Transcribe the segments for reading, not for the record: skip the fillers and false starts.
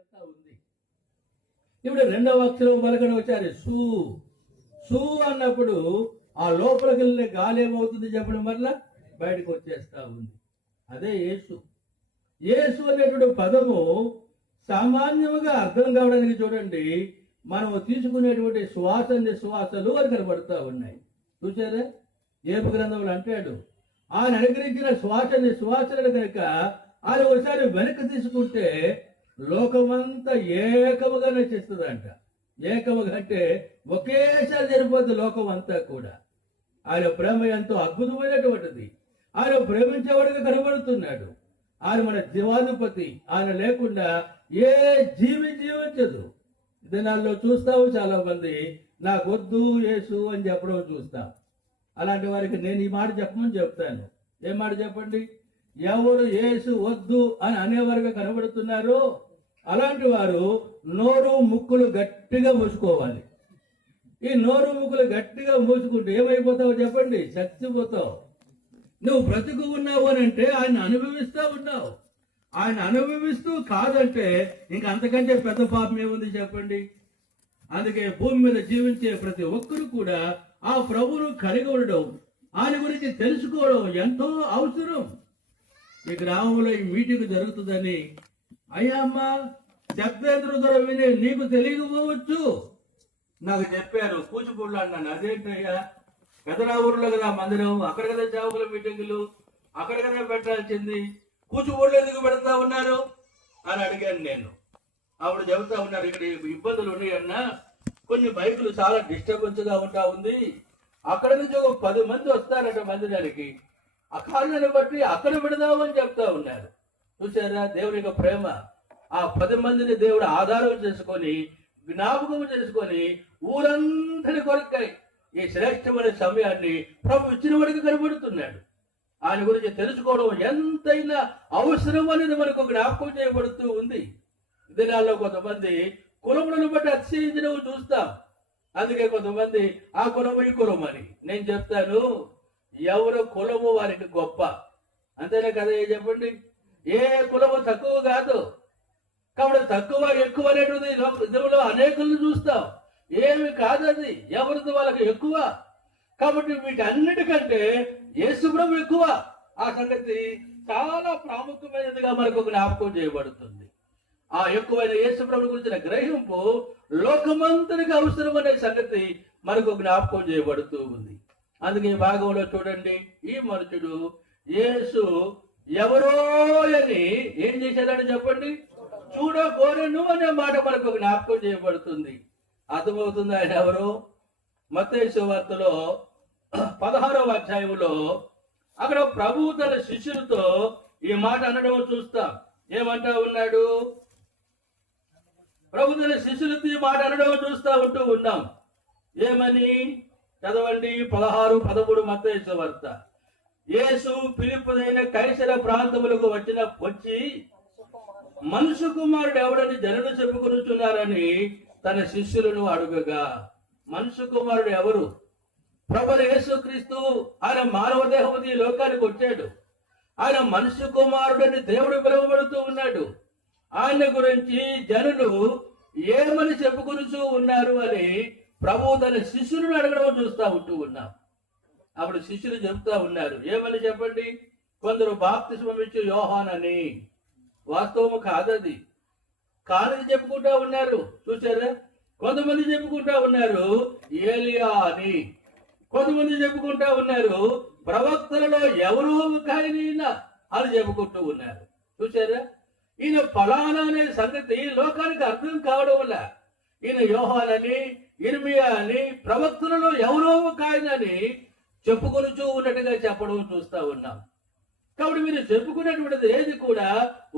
వెళ్తా ఉంది. ఇప్పుడు రెండవ అక్షరం పలకడం వచ్చారు సు సు అన్నప్పుడు ఆ లోపలికి వెళ్ళిన గాలి ఏమవుతుంది చెప్పడం వల్ల బయటకు వచ్చేస్తా ఉంది. అదే యేసు. యేసు అనేటువంటి పదము సామాన్యముగా అర్థం కావడానికి చూడండి, మనం తీసుకునేటువంటి శ్వాస నిశ్వాసలు అని కనబడుతూ ఉన్నాయి. చూసారా? ఏపు గ్రంథంలో అంటాడు, ఆయన అనుగ్రహించిన శ్వాస నిశ్వాసలను కనుక ఆయన ఒకసారి వెనక్కి తీసుకుంటే లోకమంతా ఏకముగా నశిస్తుందంట. ఏకముగా అంటే ఒకేసారి సరిపోతుంది లోకం అంతా కూడా. ఆయన ప్రేమ ఎంతో అద్భుతమైనటువంటిది. ఆయన ప్రేమించేవాడిగా కనబడుతున్నాడు. ఆయన మన జీవాధిపతి. ఆయన లేకుండా ఏ జీవించదు. దినాల్లో చూస్తావు చాలా మంది నాకు వద్దు యేసు అని చెప్పడం చూస్తాం. అలాంటి వారికి నేను ఈ మాట చెప్పమని చెప్తాను. ఏం మాట చెప్పండి? ఎవరు యేసు వద్దు అని అనేవారుగా కనబడుతున్నారో అలాంటి వారు నోరు ముక్కులు గట్టిగా మూసుకోవాలి. ఈ నోరు ముక్కులు గట్టిగా మూసుకుంటే ఏమైపోతావు చెప్పండి? చచ్చిపోతావు. నువ్వు బ్రతుకు ఉన్నావు అని అంటే ఆయన అనుభవిస్తూ ఉన్నావు. ఆయన అనుభవిస్తూ కాదంటే ఇంక అంతకంటే పెద్ద పాపం ఏముంది చెప్పండి? అందుకే భూమి మీద జీవించే ప్రతి ఒక్కరు కూడా ఆ ప్రభువును కలిగి ఉండడం, ఆయన గురించి తెలుసుకోవడం ఎంతో అవసరం. ఈ గ్రామంలో ఈ మీటింగ్ జరుగుతుందని అయ్యా అమ్మ శబ్దేంద్ర ద్వారా విని నీకు తెలియకపోవచ్చు. నాకు చెప్పారు కూచిపూడిలో అన్నాను. అదేంటయ్యా, పెదరా ఊర్లో కదా మందిరం, అక్కడ కదా సేవకుల మీటింగులు, అక్కడ కదా పెట్టాల్సింది, కూచిపూడిలో ఎందుకు పెడతా ఉన్నారు అని అడిగాను నేను. అప్పుడు చెబుతా ఉన్నారు, ఇక్కడ ఇబ్బందులు ఉన్నాయన్నా, కొన్ని బైకులు చాలా డిస్టర్బెన్స్ గా ఉంటా ఉంది, అక్కడ నుంచి ఒక 10 మంది వస్తారట మందిరానికి, ఆ కారణాన్ని బట్టి అక్కడ పెడదామని చెప్తా ఉన్నారు. చూసారా దేవుని యొక్క ప్రేమ? ఆ 10 మందిని దేవుడు ఆధారం చేసుకొని జ్ఞాపకం చేసుకొని ఊరంతటి కొరకై ఈ శ్రేష్టమైన సమయాన్ని ప్రభు ఇచ్చిన వాడికి కనబడుతున్నాడు. ఆయన గురించి తెలుసుకోవడం ఎంతైనా అవసరం అనేది మనకు జ్ఞాపకం చేయబడుతూ ఉంది. దినాల్లో కొంతమంది కులములను బట్టి అతిశయించడం చూస్తాం. అందుకే కొంతమంది ఆ కులము ఈ కులం అని. నేను చెప్తాను, ఎవరు కులము వారికి గొప్ప. అంతేనా కదా? చెప్పండి. ఏ కులము తక్కువ కాదు. కాబట్టి తక్కువ ఎక్కువ అనేటువంటి దేవులో అనేకులను చూస్తాం. ఏమి కాదది, ఎవరిది వాళ్ళకి ఎక్కువ. కాబట్టి వీటన్నిటికంటే యేసుప్రభు ఎక్కువ. ఆ సంగతి చాలా ప్రాముఖ్యమైనదిగా మనకు జ్ఞాపకం చేయబడుతుంది. ఆ ఎక్కువైన యేసుప్రభు గురించిన గ్రహింపు లోకమంతరికి అవసరం అనే సంగతి మనకు జ్ఞాపకం చేయబడుతూ ఉంది. అందుకే భాగంలో చూడండి, ఈ మనుషుడు యేసు ఎవరో అని ఏం చేశాడని చెప్పండి? చూడగోరెను అనే మాట మనకు జ్ఞాపకం చేయబడుతుంది. అర్థమవుతుంది ఆయన ఎవరు? మత్తయి సువార్తలో 16వ అధ్యాయంలో అక్కడ ప్రభువు తన శిష్యులతో ఈ మాట అనడం చూస్తాం. ఏమంటా ఉన్నాడు? ప్రభు తన శిష్యులతో ఈ మాట అనడం చూస్తూ ఉన్నాం. ఏమని? చదవండి 16-13 మత్తయి సువార్త. యేసు ఫిలిప్పుదైన కైసర ప్రాంతములకు వచ్చి మనుష్య కుమారుడు ఎవడని జనులు చెప్పుకొనుచున్నారని తన శిష్యులను అడుగగా. మనుష్య కుమారుడు ఎవరు? ప్రభువు యేసుక్రీస్తు. ఆయన మానవ దేహం ఈ లోకానికి వచ్చాడు. ఆయన మనుష్య కుమారుడని దేవుడు పిలువబడుతూ ఉన్నాడు. ఆయన గురించి జనులు ఏమని చెప్పుకొనుచూ ఉన్నారు అని ప్రభువు తన శిష్యులను అడగడం చూస్తూ ఉన్నాం. అప్పుడు శిష్యులు చెప్తా ఉన్నారు. ఏమని చెప్పండి? కొందరు బాప్తిస్మం ఇచ్చి యోహానని. వాస్తవము కాదది. కాదని చెప్పుకుంటా ఉన్నారు. చూసారా? కొంతమంది చెప్పుకుంటా ఉన్నారు ఏలియా అని. కొంతమంది చెప్పుకుంటా ఉన్నారు ప్రవక్తలలో ఎవరో ఆయన అని చెప్పుకుంటూ ఉన్నారు. చూసారా? ఈయన ఫలానా అనే సంగతి లోకానికి అర్థం కావడం వల్ల ఈయన యోహానని, ఇర్మియా అని, ప్రవక్తలలో ఎవరో ఆయన అని చెప్పుకొనుచూ ఉన్నట్టుగా చెప్పడం చూస్తా ఉన్నాం. కాబట్టి మీరు చెప్పుకునేటువంటిది ఏది కూడా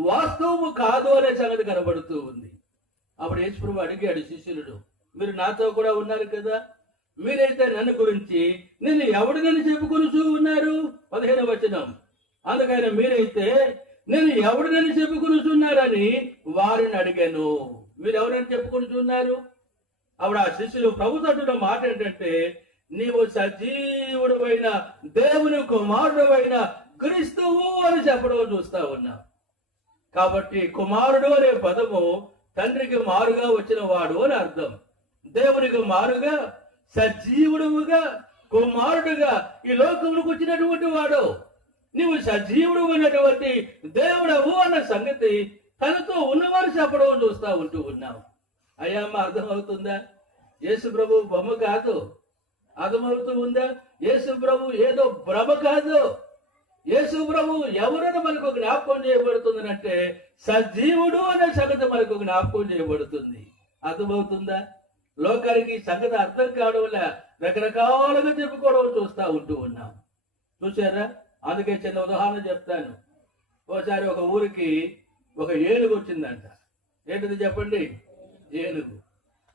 వాస్తవము కాదు అనే సంగతి కనబడుతూ ఉంది. అప్పుడు యేసుప్రభు అడిగాడు శిష్యులను, మీరు నాతో కూడా ఉన్నారు కదా, మీరైతే నన్ను గురించి నేను ఎవడినని చెప్పుకొనుచూ ఉన్నారు? 15వ వచనం. అందుకని మీరైతే నేను ఎవడినని చెప్పుకొనుచున్నారని వారిని అడిగాను. మీరు ఎవరైనా చెప్పుకొనుచున్నారు? అప్పుడు ఆ శిష్యులు ప్రభు తట్టున్న మాట ఏంటంటే, నీవు సజీవుడమైన దేవుని కుమారుడైన క్రీస్తువు అని చెప్పడం చూస్తా ఉన్నా. కాబట్టి కుమారుడు అనే పదము తండ్రికి మారుగా వచ్చిన వాడు అని అర్థం. దేవునికి మారుగా సజీవుడుగా కుమారుడుగా ఈ లోకములకు వచ్చినటువంటి వాడు. నీవు సజీవుడు ఉన్నటువంటి దేవుడవు అన్న సంగతి తనతో ఉన్నవారు చెప్పడం చూస్తా ఉంటూ ఉన్నావు. అయ్యమ్మ అర్థమవుతుందా? యేసు ప్రభు బొమ్మ కాదు. అర్థమవుతూ ఉందా? యేసు ప్రభు ఏదో భ్రమ కాదు. యేసు ప్రభు ఎవరైనా మనకు జ్ఞాపకం చేయబడుతుంది అంటే సజీవుడు అనే సంగతి మనకు జ్ఞాపకం చేయబడుతుంది. అర్థమవుతుందా? లోకానికి సంగతి అర్థం కావడం వల్ల రకరకాలుగా చెప్పుకోవడం చూస్తా ఉంటూ ఉన్నాం. చూసారా? అందుకే చిన్న ఉదాహరణ చెప్తాను. ఒకసారి ఒక ఊరికి ఒక ఏనుగు వచ్చిందంట. ఏంటిది చెప్పండి? ఏనుగు.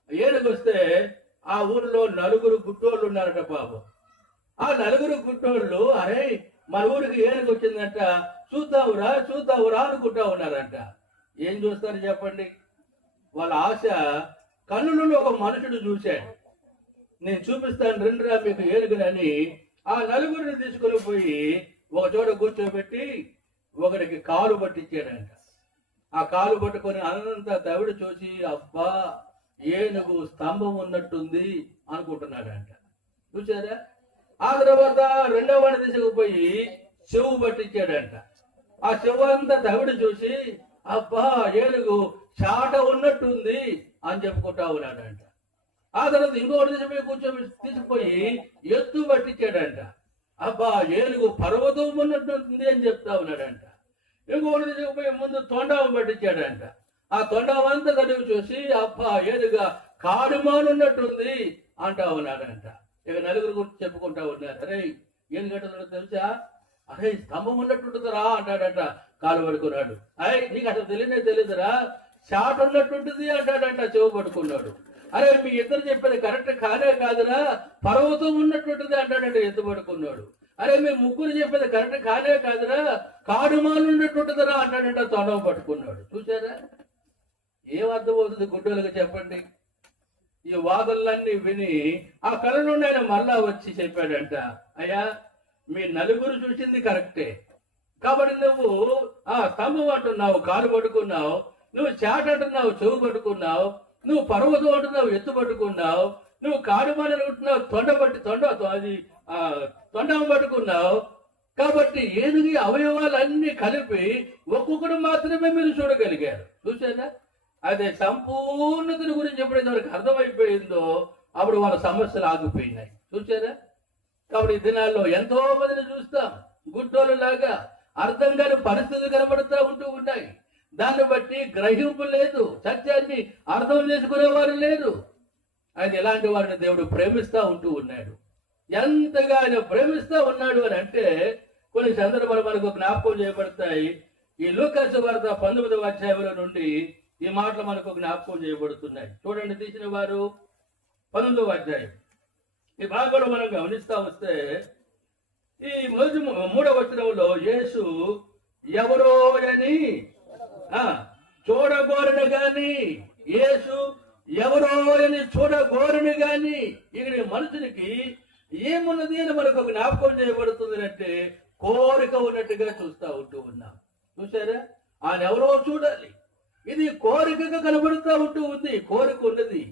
ఏనుగు వస్తే ఆ ఊరిలో 4 గుట్టోళ్ళు ఉన్నారట పాపం. ఆ 4 గుట్టోళ్ళు అరే మన ఊరికి ఏనుగు వచ్చిందంట, చూద్దావురా అనుకుంటా ఉన్నారంట. ఏం చూస్తారు చెప్పండి? వాళ్ళ ఆశ కన్నులలో ఒక మనుషుడు చూశాడు. నేను చూపిస్తాను రెండురా మీకు ఏనుగునని ఆ 4 తీసుకొని పోయి ఒక చోట కూర్చోబెట్టి ఒకడికి కాలు పట్టించాడంట. ఆ కాలు పట్టుకొని అనంత దవిడ చూసి అబ్బా ఏనుగు స్తంభం ఉన్నట్టుంది అనుకుంటున్నాడంట. చూసారా? ఆ తర్వాత 2వ వాడిని తీసుకుపోయి చెవు పట్టించాడంట. ఆ చెవు అంతా దవిడ చూసి అబ్బా ఏనుగు చాట ఉన్నట్టుంది అని చెప్పుకుంటా ఉన్నాడంట. ఆ తర్వాత ఇంకోటి తీసుకుపోయి ఎత్తు పట్టించాడంట. అబ్బా ఏనుగు పర్వతం ఉన్నట్టుంది అని చెప్తా ఉన్నాడంట. ఇంకోటి తీసుకుపోయి ముందు తొండం పట్టించాడంట. ఆ తొండం అంతా చదివి చూసి అబ్బా ఏనుగా కాడుమానున్నట్టుంది అంటా ఉన్నాడంట. ఇక 4 గురించి చెప్పుకుంటా ఉన్నారు. అరే ఏనుగంటుందో తెలుసా? అరే స్తంభం ఉన్నట్టుంటుందిరా అంటాడంట. కాలు పడుకున్నాడు. అరే నీకు అసలు తెలియదురా, షాట్ ఉన్నట్టుంటుంది అంటాడంట. చెవు పట్టుకున్నాడు. అరే మీ ఇద్దరు చెప్పేది కరెక్ట్ కాదురా, పర్వతం ఉన్నట్టుంటుంది అంటాడంట. ఎత్తు పడుకున్నాడు. అరే మీ ముగ్గురు చెప్పేది కరెక్ట్ కాదురా, కాడుమాలు ఉన్నట్టుంటుందిరా అంటాడంట. తొండం పట్టుకున్నాడు. చూసారా? ఏం అర్థమవుతుంది గుడ్డోళ్ళకి చెప్పండి? ఈ వాదనలన్నీ విని ఆ కళ నుండి ఆయన మళ్ళా వచ్చి చెప్పాడంట, అయ్యా మీ 4 చూసింది కరెక్టే, కాబట్టి నువ్వు ఆ స్తంభం అంటున్నావు కాలు పట్టుకున్నావు, నువ్వు చాట అంటున్నావు చెవు పట్టుకున్నావు, నువ్వు పర్వతం అంటున్నావు ఎత్తు పట్టుకున్నావు, నువ్వు కాడుమాని అనుకుంటున్నావు తొండం పట్టుకున్నావు. కాబట్టి ఏనుగు అవయవాలన్నీ కలిపి ఒక్కొక్కడు మాత్రమే మీరు చూడగలిగారు. చూసారా? అదే సంపూర్ణతను గురించి ఎప్పుడైతే వారికి అర్థమైపోయిందో అప్పుడు వాళ్ళ సమస్యలు ఆగిపోయినాయి. చూసారా? కాబట్టి ఈ దినాల్లో ఎంతో మందిని చూస్తాం గుడ్డోళ్ళు లాగా అర్థం కాని పరిస్థితులు కనబడుతూ ఉంటూ ఉన్నాయి. దాన్ని బట్టి గ్రహింపు లేదు, సత్యాన్ని అర్థం చేసుకునేవారు లేదు. ఆయన ఇలాంటి వారిని దేవుడు ప్రేమిస్తూ ఉంటూ ఉన్నాడు. ఎంతగా ఆయన ప్రేమిస్తూ ఉన్నాడు అని అంటే కొన్ని సందర్భాలు మనకు జ్ఞాపకం చేయబడతాయి. ఈ లూకాసు వార్త 19వ అధ్యాయంలో నుండి ఈ మాటలు మనకు జ్ఞాపకం చేయబడుతున్నాయి. చూడండి, తీసిన వారు 19వ అధ్యాయం ఈ భాగంలో మనం గమనిస్తా వస్తే ఈ 3వ వచనంలో యేసు ఎవరో అని చూడగోరని గాని, యేసు ఎవరో అని చూడగోరని గాని ఇక్కడ మనుషునికి ఏమున్నది అని మనకు జ్ఞాపకం చేయబడుతుంది అంటే కోరిక ఉన్నట్టుగా చూస్తా ఉంటూ ఉన్నాం. చూసారా? ఆయన ఎవరో చూడాలి, ఇది కోరికగా కనబడుతూ ఉంటూ ఉంది. కోరిక ఉన్నది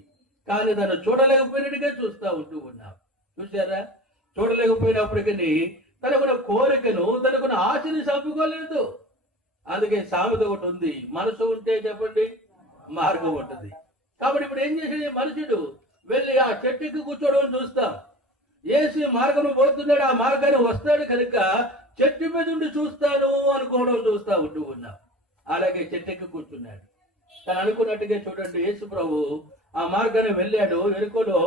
కానీ దాన్ని చూడలేకపోయినట్టుగా చూస్తూ ఉంటూ ఉన్నాం. చూసారా? చూడలేకపోయినప్పటికీ తనకున్న కోరికను తనకున్న ఆశని చంపుకోలేదు. అందుకే సామెత ఒకటి ఉంది, మనసు ఉంటే చెప్పండి మార్గం ఉంటుంది. కాబట్టి ఇప్పుడు ఏం చేసేది మనుషుడు వెళ్ళి ఆ చెట్టుకి కూర్చోవడం చూస్తాం. ఏసి మార్గం పోతున్నాడు, ఆ మార్గాన్ని వస్తాడు కనుక చెట్టు మీద ఉండి చూస్తాను అనుకోవడం చూస్తా ఉంటూ ఉన్నాం. అలాగే చెట్టెక్కి కూర్చున్నాడు. తను అనుకున్నట్టుగా చూడండి, యేసు ప్రభు ఆ మార్గాన్ని వెళ్ళాడు. వెనుకలో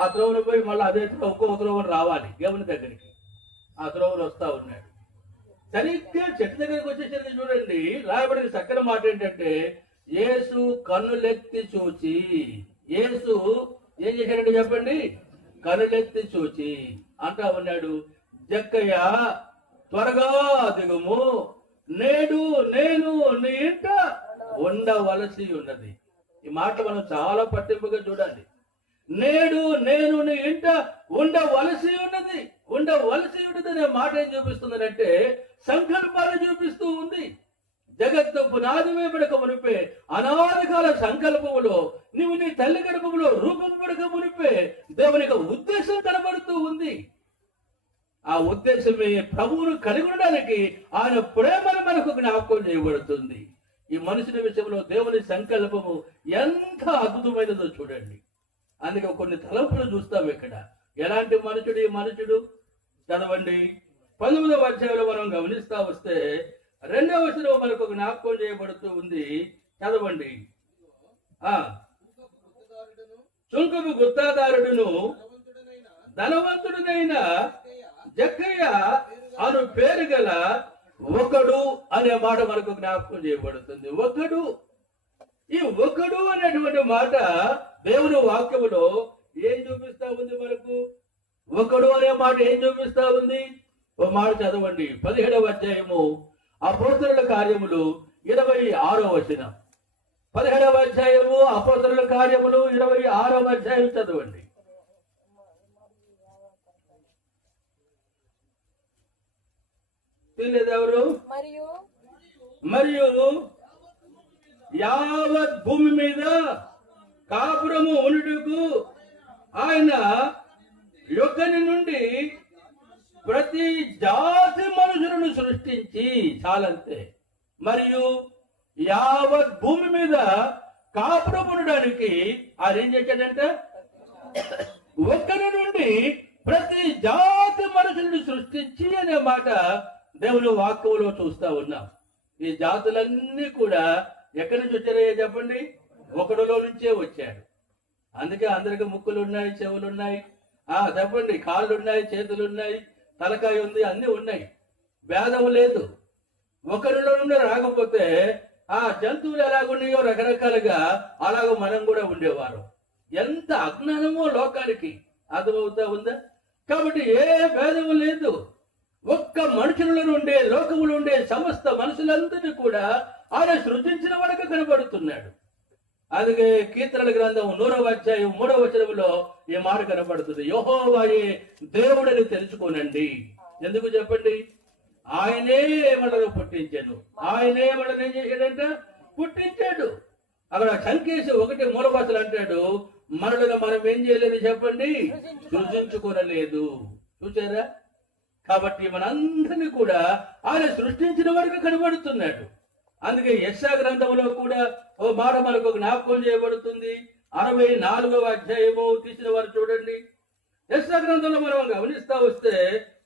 ఆ త్రోవను పోయి మళ్ళీ అదే ఇంకో త్రోవను రావాలి దేవుని దగ్గరికి. ఆ త్రోవను వస్తా ఉన్నాడు. సరిగ్గా చెట్టు దగ్గరికి వచ్చేసరికి చూడండి, రాయబడిన చక్కని మాట ఏంటంటే యేసు కన్నులెత్తి చూచి, యేసు ఏం చేశాడంటే చెప్పండి, కన్నులెత్తి చూచి అంటా ఉన్నాడు, జక్కయ్య త్వరగా దిగుము, నేడు నేను నీ ఇంట ఉండవలసి ఉన్నది. ఈ మాట మనం చాలా పట్టింపుగా చూడాలి. నేడు నేను నీ ఇంట ఉండవలసి ఉన్నది. ఉండవలసి ఉన్నది అనే మాట ఏం చూపిస్తుందంటే సంకల్పాన్ని చూపిస్తూ ఉంది. జగత్తు పునాది వేయబడక మునిపే, అనాదికాల సంకల్పములో నీవు నీ తల్లి గర్భములో రూపపడక మునిపే దేవునికి ఉద్దేశం కనబడుతూ ఉంది. ఆ ఉద్దేశమే ప్రభువును కలిగి ఉండడానికి ఆయన ప్రేమను మనకు జ్ఞాపకం చేయబడుతుంది. ఈ మనుషుల విషయంలో దేవుని సంకల్పము ఎంత అద్భుతమైనదో చూడండి. అందుకే కొన్ని తలంపులు చూస్తాం ఇక్కడ. ఎలాంటి మనుషుడు ఈ మనుషుడు? చదవండి. 19వ అధ్యాయంలో మనం గమనిస్తా వస్తే 2వ వచనం మనకు జ్ఞాపకం చేయబడుతూ ఉంది. చదవండి. సుంకపు గుత్తాదారుడును ధనవంతుడునైన జక్కయ్య అను పేరు గల ఒకడు అనే మాట మనకు జ్ఞాపకం చేయబడుతుంది. ఒకడు. ఈ ఒకడు అనేటువంటి మాట దేవుని వాక్యములో ఏం చూపిస్తా ఉంది మనకు? ఒకడు అనే మాట ఏం చూపిస్తా ఉంది? ఓ మాట చదవండి. 17వ అధ్యాయము అపోస్తలుల కార్యములు 26వ వచనం. 17వ అధ్యాయము అపోస్తలుల కార్యములు 26వ అధ్యాయం చదవండి. తెలియదెవరు? మరియు యావత్ భూమి మీద కాపురము ఉండుటకు ఆయన యొక్కని నుండి ప్రతి జాతి మనుషులను సృష్టించి, చాలంతే. మరియు యావత్ భూమి మీద కాపురం ఉండడానికి ఆయన ఏం చేశాడంటే ఒక్కరి నుండి ప్రతి జాతి మనుషులను సృష్టించి అనే మాట దేవుని వాక్యంలో చూస్తా ఉన్నాం. ఈ జాతులన్నీ కూడా ఎక్కడి నుంచి వచ్చారో చెప్పండి? ఒకడులో నుంచే వచ్చాడు. అందుకే అందరికి ముక్కులు ఉన్నాయి, చెవులు ఉన్నాయి, చెప్పండి, కాళ్ళు ఉన్నాయి, చేతులు ఉన్నాయి, తలకాయ ఉంది, అన్ని ఉన్నాయి. భేదం లేదు. ఒకరిలో నుండి రాకపోతే జంతువులు ఎలాగున్నాయో రకరకాలుగా అలాగ మనం కూడా ఉండేవారు. ఎంత అజ్ఞానమో లోకానికి అర్థమవుతా ఉందా? కాబట్టి ఏ భేదము లేదు. ఒక్క మనుషుల నుండే లోకములు ఉండే సమస్త మనుషులందరినీ కూడా ఆయన సృష్టించిన వరకు కనబడుతున్నాడు. అందుకే కీర్తనల గ్రంథం 100వ అధ్యాయం 3వ వచనంలో ఈ మాట కనబడుతుంది. యెహోవాయే దేవుడని తెలుసుకోనండి. ఎందుకు చెప్పండి? ఆయనే మనను పుట్టించాను. ఆయనే మనల్ని ఏం చేశాడంట? పుట్టించాడు. అక్కడ సంకేసి 1 మూల భాషలు అంటాడు, మనలను మనం ఏం చేయలేదు చెప్పండి? సృజించుకోనలేదు. చూసారా? కాబట్టి మనందరినీ కూడా ఆయన సృష్టించిన వరకు కనబడుతున్నాడు. అందుకే యెషయా గ్రంథంలో కూడా ఓ మాట మనకు జ్ఞాపకం చేయబడుతుంది. 64వ అధ్యాయము తీసిన వారు చూడండి. యెషయా గ్రంథంలో మనం గమనిస్తా వస్తే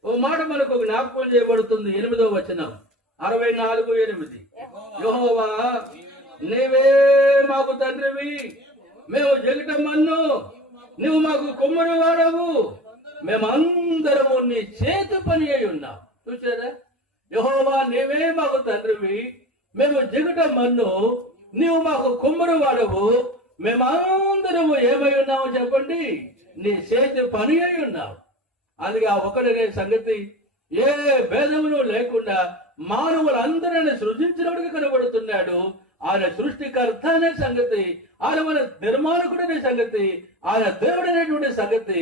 ఓ మాట మనకు జ్ఞాపకం చేయబడుతుంది. 8వ వచనం. 64:8. యెహోవా నీవే మాకు తండ్రివి, మేము జగట మన్ను, నువ్వు మాకు కుమ్మరి వాడవు, మేమందరము నీ చేతి పని అయి ఉన్నాం. చూసారా? యెహోవా నీవే మాకు తండ్రివి, మేము జిగట మన్ను, నీవు మాకు కుమ్మరి వాడవు, మేమందరము ఏమై ఉన్నాము చెప్పండి? నీ చేతి పని అయి ఉన్నావు. అందుకే ఆ ఒకడనే సంగతి ఏ భేదములు లేకుండా మానవులందరిని సృజించినప్పుడు కనబడుతున్నాడు. ఆయన సృష్టికర్త అనే సంగతి, ఆయన మన నిర్మాణకుడు అనే సంగతి, ఆయన దేవుడు అనేటువంటి సంగతి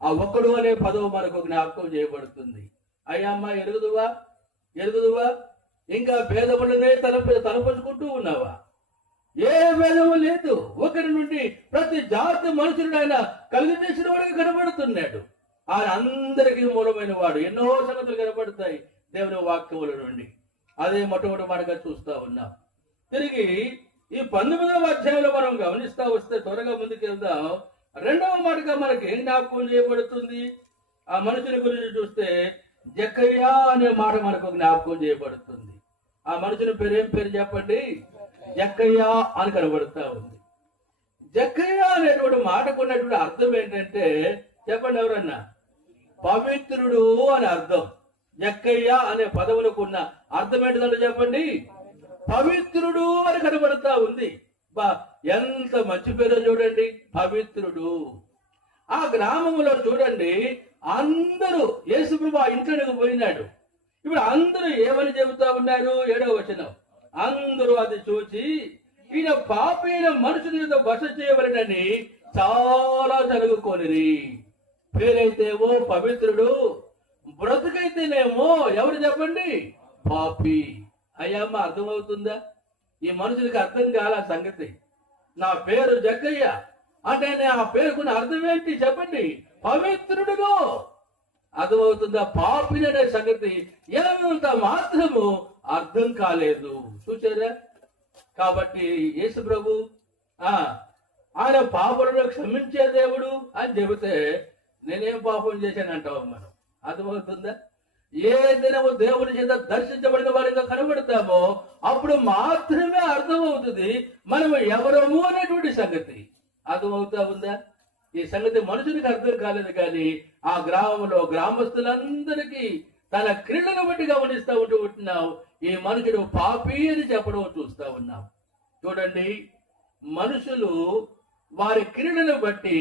ఆ ఒక్కడు అనే పదవు మనకు జ్ఞాపకం చేయబడుతుంది. అయ్యమ్మ ఎరుగుదువా? ఇంకా భేదములనే తలపంచుకుంటూ ఉన్నావా? ఏ భేదము లేదు. ఒకరి నుండి ప్రతి జాతి మనుషులను ఆయన కలిగి చేసిన వాడికి కనబడుతున్నాడు. ఆయన అందరికీ మూలమైన వాడు. ఎన్నో సంగతులు కనబడతాయి దేవుని వాక్యముల నుండి. అదే మొట్టమొదటి మనగా చూస్తా ఉన్నాం. తిరిగి ఈ 19వ అధ్యాయంలో మనం గమనిస్తా వస్తే త్వరగా ముందుకు వెళ్దాం. 2వ మాటగా మనకి ఏం జ్ఞాపకం చేయబడుతుంది? ఆ మనుషుల గురించి చూస్తే జక్కయ్య అనే మాట మనకు జ్ఞాపకం చేయబడుతుంది. ఆ మనుషుని పేరు ఏం పేరు చెప్పండి? జక్కయ్య అని కనబడుతా ఉంది. జక్కయ్య అనేటువంటి మాటకు ఉన్నటువంటి అర్థం ఏంటంటే చెప్పండి ఎవరన్నా? పవిత్రుడు అని అర్థం. జక్కయ్య అనే పదవులకు ఉన్న అర్థం ఏంటిదంటే చెప్పండి? పవిత్రుడు అని కనబడుతా ఉంది. ఎంత మంచి పేరు చూడండి, పవిత్రుడు. ఆ గ్రామంలో చూడండి, అందరూ యేసుప్రభు ఆ ఇంట్లోకి పోయినాడు. ఇప్పుడు అందరూ ఏమని చెబుతా ఉన్నారు? 7వ వచనం. అందరూ అది చూసి ఈయన పాపైన మనుషుల మీద బస చేయవలనని చాలా జరుగుకోనిరి. పేరైతేమో పవిత్రుడు, బ్రతుకైతేనేమో ఎవరు చెప్పండి? పాపి అయ్యమ్మ అర్థమవుతుందా? ఈ మనుషులకి అర్థం కాల సంగతి. నా పేరు జగ్గయ్య అంటే ఆ పేరుకున్న అర్థం ఏంటి చెప్పండి? పవిత్రుడును. అర్థమవుతుందా? పాపిని అనే సంగతి ఎంత మాత్రము అర్థం కాలేదు. చూసారా? కాబట్టి యేసు ప్రభు ఆయన పాపలను క్షమించే దేవుడు అని చెబితే నేనేం పాపం చేశానంటావు మనం. అర్థమవుతుందా? ఏ దినము దేవుని చేత దర్శించబడిన వారిగా కనబడతామో అప్పుడు మాత్రమే అర్థమవుతుంది మనము ఎవరము అనేటువంటి సంగతి. అర్థమవుతా ఉందా? ఈ సంగతి మనుషునికి అర్థం కాలేదు, కానీ ఆ గ్రామంలో గ్రామస్తులందరికీ తన క్రీడను బట్టి గమనిస్తూ ఉంటున్నావు. ఈ మనుషుడు పాపి అని చెప్పడం చూస్తా ఉన్నాం. చూడండి, మనుషులు వారి క్రీడను బట్టి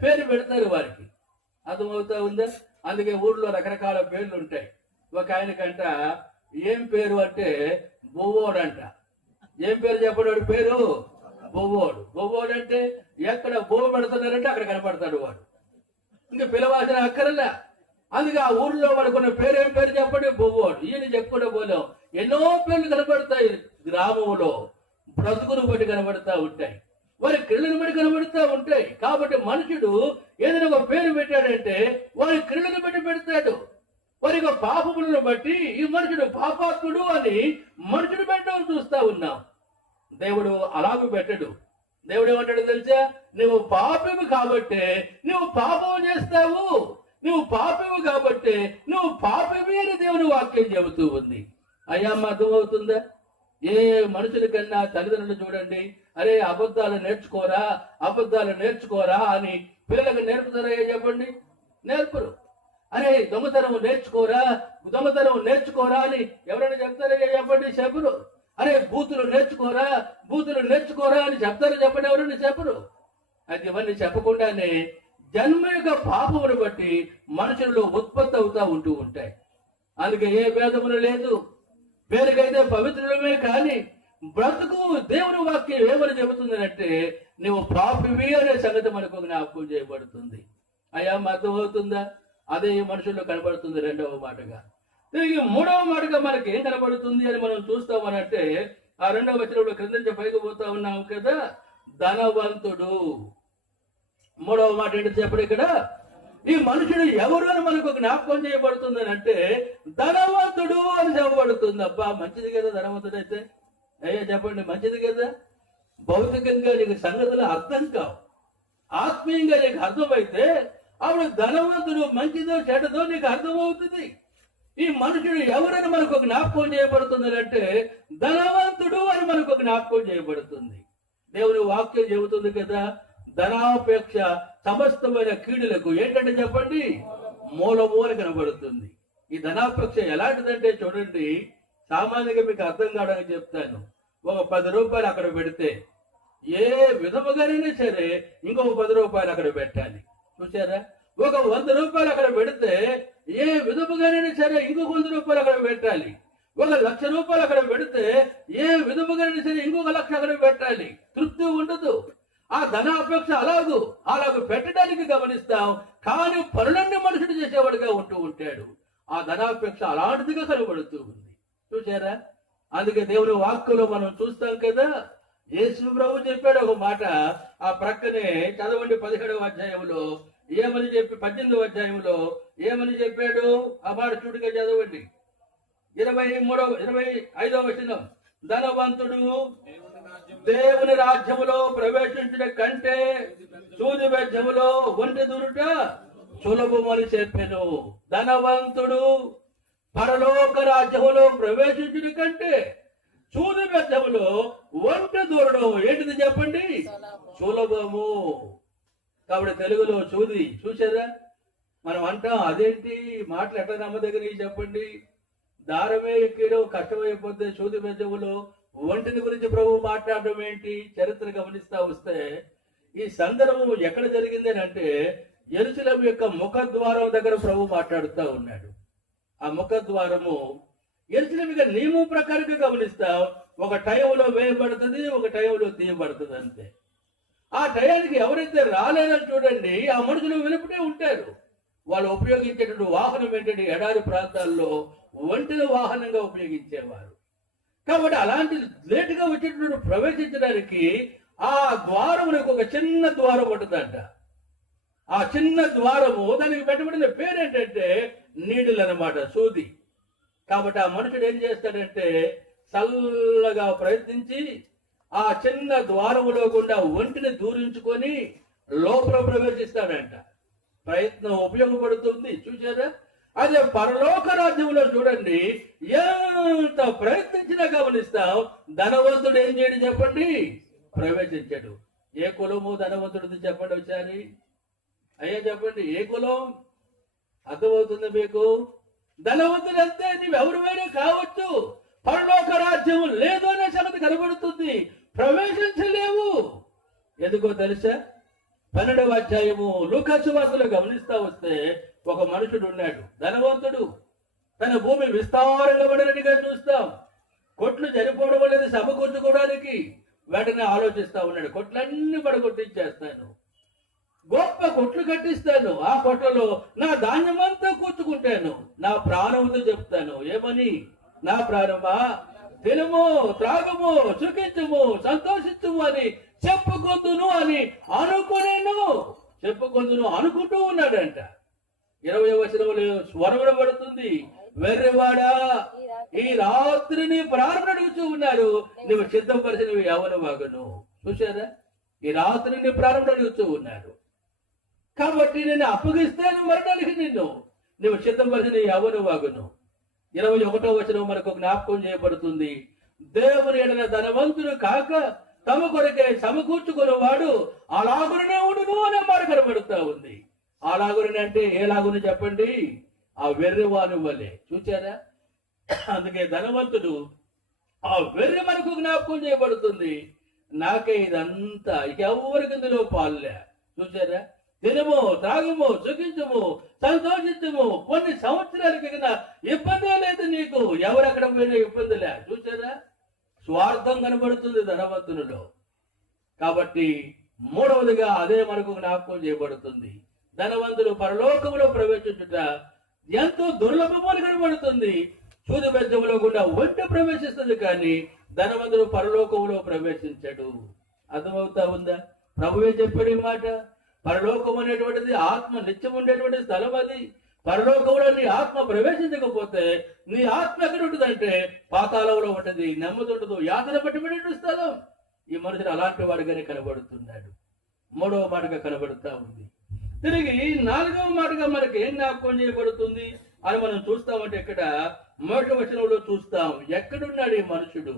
పేరు పెడతారు వారికి. అర్థమవుతా ఉందా? అందుకే ఊర్లో రకరకాల పేర్లు ఉంటాయి. ఒక ఆయనకంట ఏం పేరు అంటే బొవ్వోడు అంట. ఏం పేరు చెప్పడాడు? పేరు బొవ్వోడు. బొవ్వోడు అంటే ఎక్కడ బొవ్వ పెడుతున్నారంటే అక్కడ కనపడతాడు వాడు. ఇంకా పిలవాల్సిన అక్కరలా. అందుకే ఆ ఊర్లో వాడుకున్న పేరు ఏం పేరు చెప్పండి? బొవ్వోడు. ఈయన చెప్పుకుంటూ పోలేం. ఎన్నో పేర్లు కనబడతాయి గ్రామంలో, బ్రతుకును బట్టి కనబడతా ఉంటాయి, వారి క్రీడను బట్టి కనబడుతూ ఉంటాయి. కాబట్టి మనుషుడు ఏదైనా ఒక పేరు పెట్టాడంటే వారి క్రీడను బట్టి పెడతాడు. వారి పాపములను బట్టి ఈ మనుషుడు పాపాత్ముడు అని మనుషుడు పెట్టడం చూస్తా ఉన్నాం. దేవుడు అలాగూ పెట్టడు. దేవుడు ఏమంటాడు తెలుసా? నువ్వు పాపివి కాబట్టే నువ్వు పాపం చేస్తావు, నువ్వు పాపివి కాబట్టే నువ్వు పాపివి అని దేవుని వాక్యం చెబుతూ ఉంది. అయ్యా అర్థమవుతుందా? ఏ మనుషుల కన్నా తల్లిదండ్రులు చూడండి, అరే అబద్ధాలు నేర్చుకోరా, అబద్ధాలు నేర్చుకోరా అని పిల్లలకు నేర్పుతారా? చెప్పండి, నేర్పరు. అరే దొంగతనం నేర్చుకోరా, దొంగతనం నేర్చుకోరా అని ఎవరైనా చెప్తారా? చెప్పండి, చెప్పరు. అరే బూతులు నేర్చుకోరా, బూతులు నేర్చుకోరా అని చెప్తారా? చెప్పండి, ఎవరైనా చెప్పరు. అది ఇవన్నీ చెప్పకుండానే జన్మ యొక్క పాపమును బట్టి మనుషులు ఉత్పత్తి అవుతా ఉంటూ ఉంటాయి. అందుకే ఏ భేదములు లేదు. పేరుకైతే పవిత్రులమే, కానీ బ్రతుకు దేవుని వాక్యం ఏమని చెబుతుందంటే నువ్వు పాపివి అనే సంగతి మనకు జ్ఞాపకం చేయబడుతుంది. అయ్యా అర్థమవుతుందా? అదే ఈ మనుషుల్లో కనబడుతుంది. రెండవ మాటగా తిరిగి మూడవ మాటగా మనకి ఏం కనబడుతుంది అని మనం చూస్తామనంటే ఆ రెండవ వచనంలో క్రింద నుంచి పైకి పోతా ఉన్నాం కదా, ధనవంతుడు. మూడవ మాట ఏంటి చెప్పండి? ఇక్కడ ఈ మనుషుడు ఎవరు అని మనకు జ్ఞాపకం చేయబడుతుంది అని అంటే ధనవంతుడు అని చెప్పబడుతుంది. అబ్బా మంచిది కదా ధనవంతుడు అయితే. అయ్యా చెప్పండి, మంచిది కదా. భౌతికంగా నీకు సంగతులు అర్థం కావు, ఆత్మీయంగా నీకు అర్థమైతే అప్పుడు ధనవంతుడు మంచిదో చెడ్డదో నీకు అర్థమవుతుంది. ఈ మనుషుడు ఎవరని మనకు జ్ఞాపకం చేయబడుతుంది అంటే ధనవంతుడు అని మనకు జ్ఞాపకం చేయబడుతుంది. దేవుని వాక్యం చెబుతుంది కదా, ధనాపేక్ష సమస్తమైన కీడులకు ఏంటంటే చెప్పండి మూలము అని కనబడుతుంది. ఈ ధనాపేక్ష ఎలాంటిదంటే చూడండి, సామాన్యంగా మీకు అర్థం కావడానికి చెప్తాను. ఒక 10 రూపాయలు అక్కడ పెడితే ఏ విధముగానైనా సరే ఇంకొక 10 రూపాయలు అక్కడ పెట్టాలి. చూసారా? ఒక 100 రూపాయలు అక్కడ పెడితే ఏ విధముగానైనా సరే ఇంకొక 100 రూపాయలు అక్కడ పెట్టాలి. ఒక 1,00,000 రూపాయలు అక్కడ పెడితే ఏ విధముగానైనా సరే ఇంకొక 1,00,000 అక్కడ పెట్టాలి. తృప్తి ఉండదు. ఆ ధనాపేక్ష అలాగూ పెట్టడానికి గమనిస్తాం, కానీ పనులన్నీ మనుషుడు చేసేవాడుగా ఉంటూ ఉంటాడు. ఆ ధనాపేక్ష అలాంటిదిగా కనబడుతూ ఉంది. చూసారా? అందుకే దేవుని వాక్కులో మనం చూస్తాం కదా, యేసు ప్రభు చెప్పాడు ఒక మాట. ఆ ప్రక్కనే చదవండి 17వ అధ్యాయంలో ఏమని చెప్పి, 18వ అధ్యాయంలో ఏమని చెప్పాడు ఆ మాట చూడుగా చదవండి. 25వ వచనం, ధనవంతుడు దేవుని రాజ్యములో ప్రవేశించిన కంటే సూది బెజ్జములో ఒంటి దూరుట సులభమని చెప్పెను. ధనవంతుడు పరలోక రాజ్యములో ప్రవేశించిన కంటే సూది బెజ్జములో ఒంటి దూరడం ఏంటిది చెప్పండి? సులభము. కాబట్టి తెలుగులో సూది చూసారా? మనం అంటాం, అదేంటి మాటలు ఎట్లా నమ్మదగినవి చెప్పండి? దారమే ఎక్కడం కష్టమైపోతే సూది బెజ్జములో ఒంటిని గురించి ప్రభు మాట్లాడడం ఏంటి? చరిత్ర గమనిస్తా వస్తే ఈ సందర్భం ఎక్కడ జరిగింది అని అంటే యెరూషలేము యొక్క ముఖద్వారం దగ్గర ప్రభు మాట్లాడుతూ ఉన్నాడు. ఆ ముఖద్వారము యెరూషలేము యొక్క నియమం ప్రకారంగా గమనిస్తాం, ఒక టైంలో వేయబడుతుంది, ఒక టైంలో తీయబడుతుంది అంతే. ఆ టయానికి ఎవరైతే రాలేదని చూడండి, ఆ మనుషులు వెలుపుటే ఉంటారు. వాళ్ళు ఉపయోగించేటువంటి వాహనం ఏంటంటే ఎడారి ప్రాంతాల్లో ఒంటిని వాహనంగా ఉపయోగించేవారు. కాబట్టి అలాంటి లేటుగా వచ్చేటువంటి ప్రవేశించడానికి ఆ ద్వారమునకు ఒక చిన్న ద్వారం ఉంటుందంట. ఆ చిన్న ద్వారము దానికి పెట్టబడిన పేరేంటంటే నీడిల్ అన్నమాట, సూది. కాబట్టి ఆ మనుషుడు ఏం చేస్తాడంటే చల్లగా ప్రయత్నించి ఆ చిన్న ద్వారములో గుండా ఒంటిని దూరించుకొని లోపల ప్రవేశిస్తాడంట. ప్రయత్నం ఉపయోగపడుతుంది. చూసారా? అదే పరలోక రాజ్యంలో చూడండి, ఎంత ప్రయత్నించినా గమనిస్తాం, ధనవంతుడు ఏం చేయడు చెప్పండి? ప్రవేశించాడు. ఏ కులము ధనవంతుడిది చెప్పండి ఒకసారి. అయ్యా చెప్పండి, ఏ కులం? అర్థమవుతుంది మీకు? ధనవంతుడు అంతే, నీవు ఎవరివైనా కావచ్చు, పరలోక రాజ్యం లేదు అనే సంగతి కనబడుతుంది. ప్రవేశించలేవు. ఎందుకో తెలుసా? 12వ అధ్యాయము లూకాసు వార్తలో గమనిస్తా వస్తే ఒక మనుషుడు ఉన్నాడు, ధనవంతుడు. తన భూమి విస్తారంగా పడినట్టుగా చూస్తాం. కొట్లు చనిపోవడం అనేది సమకూర్చుకోవడానికి వెంటనే ఆలోచిస్తా ఉన్నాడు. కొట్లన్నీ పడగొట్టించేస్తాను, గొప్ప కొట్లు కట్టిస్తాను, ఆ కొట్లలో నా ధాన్యమంతా కూర్చుకుంటాను, నా ప్రాణంతో చెప్తాను. ఏమని? నా ప్రాణమా, తినము, త్రాగము, సుఖించము, సంతోషించము అని చెప్పుకొద్దును అని చెప్పుకొద్దును అనుకుంటూ ఉన్నాడంట. 20వ వచనంలో స్వరం పడుతుంది, వెర్రివాడా, ఈ రాత్రిని ప్రార్థన అడుగుతూ ఉన్నారు, నువ్వు సిద్ధపరిచినవి ఎవరు వాగను. చూసారా? ఈ రాత్రిని ప్రారంభం అడుగుతూ ఉన్నారు. కాబట్టి నేను అప్పగిస్తాను మరణానికి నిన్ను, నువ్వు సిద్ధపరిచిన ఎవరు వాగును. 21వ వచనం మనకు జ్ఞాపకం చేయబడుతుంది, దేవుని ఎడల ధనవంతుడు కాక తమ కొరకే సమకూర్చుకున్న వాడు అలాగునే ఉండును అనే మాట కనబడుతూ ఉంది. అలాగుని అంటే ఎలాగుని చెప్పండి? ఆ వెర్రివాని వల్లే. చూచారా? అందుకే ధనవంతుడు ఆ వెర్రి మనకు జ్ఞాపకం చేయబడుతుంది. నాకే ఇదంతా, ఇక ఎవరికి ఇందులో పాలులే. చూచారా? తినము, త్రాగము, సుఖించము, సంతోషించము, కొన్ని సంవత్సరాలకి ఇబ్బందే లేదు నీకు, ఎవరెక్కడ పోయినా ఇబ్బందిలే. చూసారా? స్వార్థం కనబడుతుంది ధనవంతునిలో. కాబట్టి మూడవదిగా అదే మనకు జ్ఞాపకం చేయబడుతుంది. ధనవంతుడు పరలోకములో ప్రవేశించుట ఎంతో దుర్లభమని కనబడుతుంది. సూది బెజ్జములో కూడా ఒంటి ప్రవేశిస్తుంది, కానీ ధనవంతుడు పరలోకములో ప్రవేశించడు. అర్థమవుతా ఉందా? ప్రభువే చెప్పాడు ఈ మాట. పరలోకం అనేటువంటిది ఆత్మ నిత్యం ఉండేటువంటి స్థలం. అది పరలోకంలో నీ ఆత్మ ప్రవేశించకపోతే నీ ఆత్మ ఎక్కడ ఉంటుందంటే పాతాళంలో ఉంటుంది, నెమ్మది ఉండదు, యాతన పట్టుబడి స్థలం. ఈ మనుషుడు అలాంటి వాడిగానే కనబడుతున్నాడు. మూడవ మాటగా కనబడుతా ఉంది. తిరిగి 4వ మాటగా మనకి ఏం జ్ఞాపకం చేయబడుతుంది అని మనం చూస్తామంటే ఇక్కడ 1వ వచనంలో చూస్తాం. ఎక్కడున్నాడు ఈ మనుషుడు?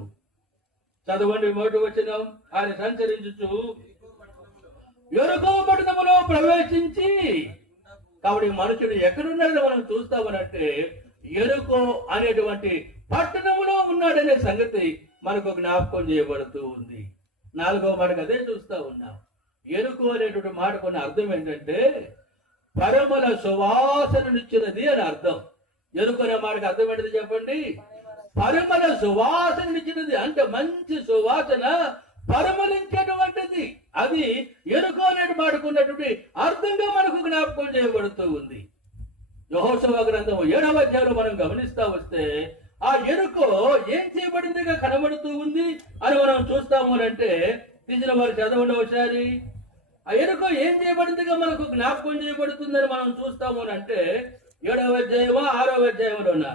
చదవండి 1వ వచనం. ఆయన సంచరించుచు యెరికో పట్టణములో ప్రవేశించి. కాబట్టి మనుషుడు ఎక్కడున్నాడని మనం చూస్తామనంటే యెరికో అనేటువంటి పట్టణములో ఉన్నాడనే సంగతి మనకు జ్ఞాపకం చేయబడుతూ ఉంది. 4వ మాటకు అదే చూస్తా ఉన్నాం. యెరికో అనేటువంటి మాట కొన్ని అర్థం ఏంటంటే పరిమళ సువాసననిచ్చినది అని అర్థం. యెరికో అనే మాటకు అర్థం ఏంటిది చెప్పండి? పరిమళ సువాసననిచ్చినది అంటే మంచి సువాసన పరిమళించేటువంటిది. అది యెరికో అనే మాటకున్నటువంటి అర్థంగా మనకు జ్ఞాపకం చేయబడుతూ ఉంది. యెహోషువ గ్రంథం 7వ అధ్యాయంలో మనం గమనిస్తా వస్తే ఆ యెరికో ఏం చేయబడిందిగా కనబడుతూ ఉంది అని మనం చూస్తాము అంటే తీసిన వారు చదవండి ఒకసారి. ఆ యెరికో ఏం చేయబడిందిగా మనకు జ్ఞాపకం చేయబడుతుందని మనం చూస్తాము అంటే 7వ అధ్యాయమా 6వ అధ్యాయంలోనా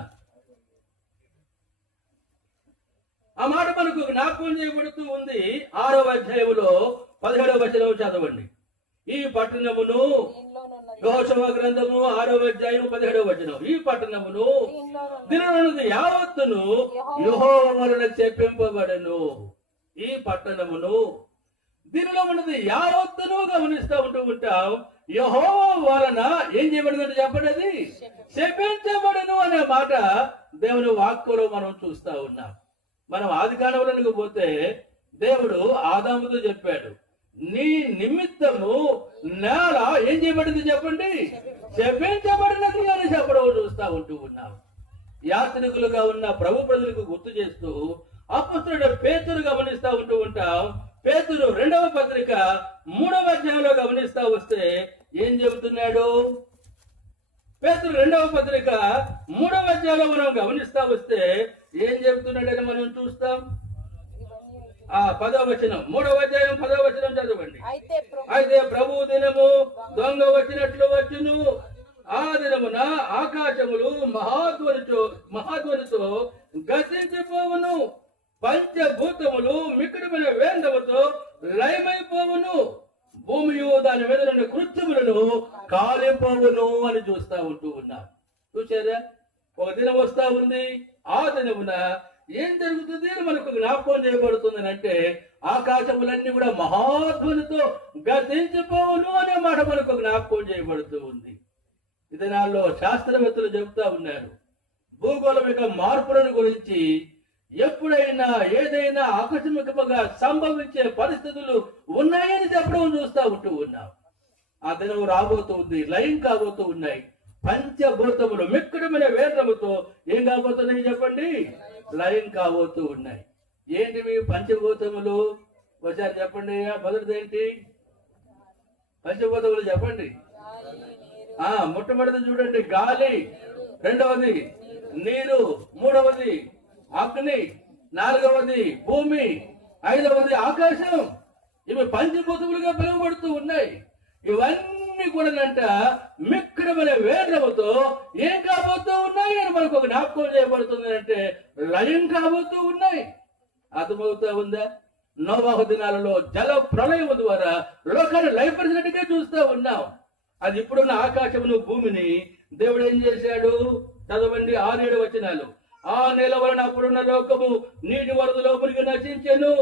ఆ మాట మనకు జ్ఞాపకం చేయబడుతూ ఉంది. 6వ అధ్యాయంలో 17వ వచనం చదవండి. ఈ పట్టణమును, యెహోషువ గ్రంథము 6వ అధ్యాయం 17వ వచనం, ఈ పట్టణమును దీనిలోనున్నది యావత్తును యెహోవా వలన చెప్పింపబడెను. ఈ పట్టణమును దీనిలో ఉన్నది యావత్తును గమనిస్తూ ఉంటాం. యెహోవా వలన ఏం చేయబడిందంటే చెప్పండి, అది చెప్పించబడెను అనే మాట దేవుని వాక్కులో మనం చూస్తా ఉన్నాం. మనం ఆదికాండంలోకి పోతే దేవుడు ఆదాముతో చెప్పాడు, నీ నిమిత్తము నేల ఏం చేయబడింది చెప్పండి, శపించబడినది అని చెప్పడం చూస్తా ఉన్నాం. యాత్రికులుగా ఉన్న ప్రభు ప్రజలకు గుర్తు చేస్తూ అపొస్తలుడు పేతురు గమనిస్తా ఉంటాం. పేతురు 2వ పత్రిక 3వ అధ్యాయంలో గమనిస్తా వస్తే ఏం చెబుతున్నాడు? పేతురు 2వ పత్రిక 3వ అధ్యాయంలో మనం గమనిస్తా వస్తే ఏం చెప్తున్నాడని మనం చూస్తాం. 10వ వచనం, 3వ అధ్యాయం 10వ వచనం చదవండి. అయితే ప్రభు దినము దొంగ వచ్చినట్లు వచ్చును, ఆ దినమున ఆకాశములు మహాధ్వనితో గతించిపోవును, పంచభూతములు మిక్కడమైన వేందముతో లయమైపోవును, భూమియు దాని మీద ఉన్న కృత్యములను కాలిపోవును అని చూస్తా ఉంటూ ఉన్నాం. చూసారా, ఒక దినం వస్తా ఉంది. ఆ దినమున ఏం జరుగుతుంది అని మనకు జ్ఞాపకం చేయబడుతుంది అంటే ఆకాశములన్నీ కూడా మహాధ్వనితో గతించిపోవును అనే మాట మనకు జ్ఞాపకం చేయబడుతూ ఉంది. ఈ దినాల్లో శాస్త్రవేత్తలు చెబుతా ఉన్నారు, భూగోళమిక మార్పులను గురించి ఎప్పుడైనా ఏదైనా ఆకస్మికంగా సంభవించే పరిస్థితులు ఉన్నాయని చెప్పడం చూస్తా ఉంటూ ఉన్నాం. ఆ దినం రాబోతూ ఉంది, లయం కాబోతూ ఉన్నాయి. పంచభూతములు మిక్కడమైన వేదముతో ఏం కాబోతున్నాయి చెప్పండి? లయం కాబోతూ ఉన్నాయి. ఏంటివి పంచభూతములు? ఒకసారి చెప్పండి. మొదటిది ఏంటి? పంచభూతములు చెప్పండి. మొట్టమొదటిది చూడండి, గాలి. రెండవది నీరు. మూడవది అగ్ని. నాలుగవది భూమి. ఐదవది ఆకాశం. ఇవి పంచభూతములుగా పిలువబడుతూ ఉన్నాయి. ఇవన్నీ కూడానంట మిక్కడమైన వేదముతో ఏం కాబోతూ ఉన్నాయి అని మనకు ఒక జ్ఞాపకం చేయబడుతుంది అంటే లయం కాబోతూ ఉన్నాయి. అర్థమవుతా ఉందా? నోవాహు దినాలలో జల ప్రళయం ద్వారా లోకాన్ని లయపరిచినట్టుగా చూస్తూ ఉన్నాం. అది ఇప్పుడున్న ఆకాశమును భూమిని దేవుడు ఏం చేశాడు? చదవండి 6-7 వచనాలు. ఆ నెల వలన అప్పుడున్న లోకము నీటి వరదలో మునిగి నశించెను.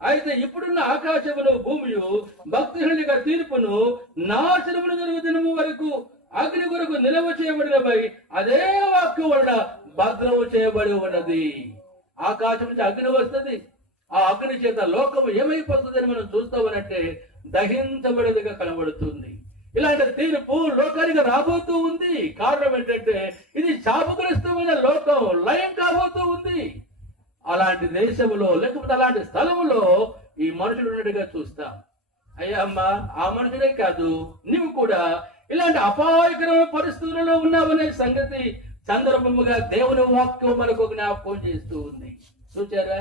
అయితే ఇప్పుడున్న ఆకాశమును భూమియు భక్తిహీనుల తీర్పును నాశనమును జరుగు దినము వరకు అగ్ని కొరకు నిలవ చేయబడినపై అదే వాక్యం వలన భద్రము చేయబడి ఉన్నది. ఆకాశం నుంచి అగ్ని వస్తుంది. ఆ అగ్ని చేత లోకము ఏమైపోతుంది అని మనం చూస్తామనంటే దహించబడేదిగా కనబడుతుంది. ఇలాంటి తీర్పు లోకానికి రాబోతూ ఉంది. కారణం ఏంటంటే ఇది శాపగ్రస్తమైన లోకం, లయం కాబోతూ ఉంది. అలాంటి దేశంలో లేకపోతే అలాంటి స్థలంలో ఈ మనుషుడు ఉన్నట్టుగా చూస్తాం. అయ్యా అమ్మ, ఆ మనుషుడే కాదు, నీవు కూడా ఇలాంటి అపాయకరమైన పరిస్థితులలో ఉన్నావనే సంగతి సందర్భముగా దేవుని వాక్యం మనకు జ్ఞాపకం చేస్తూ ఉంది. చూచారా?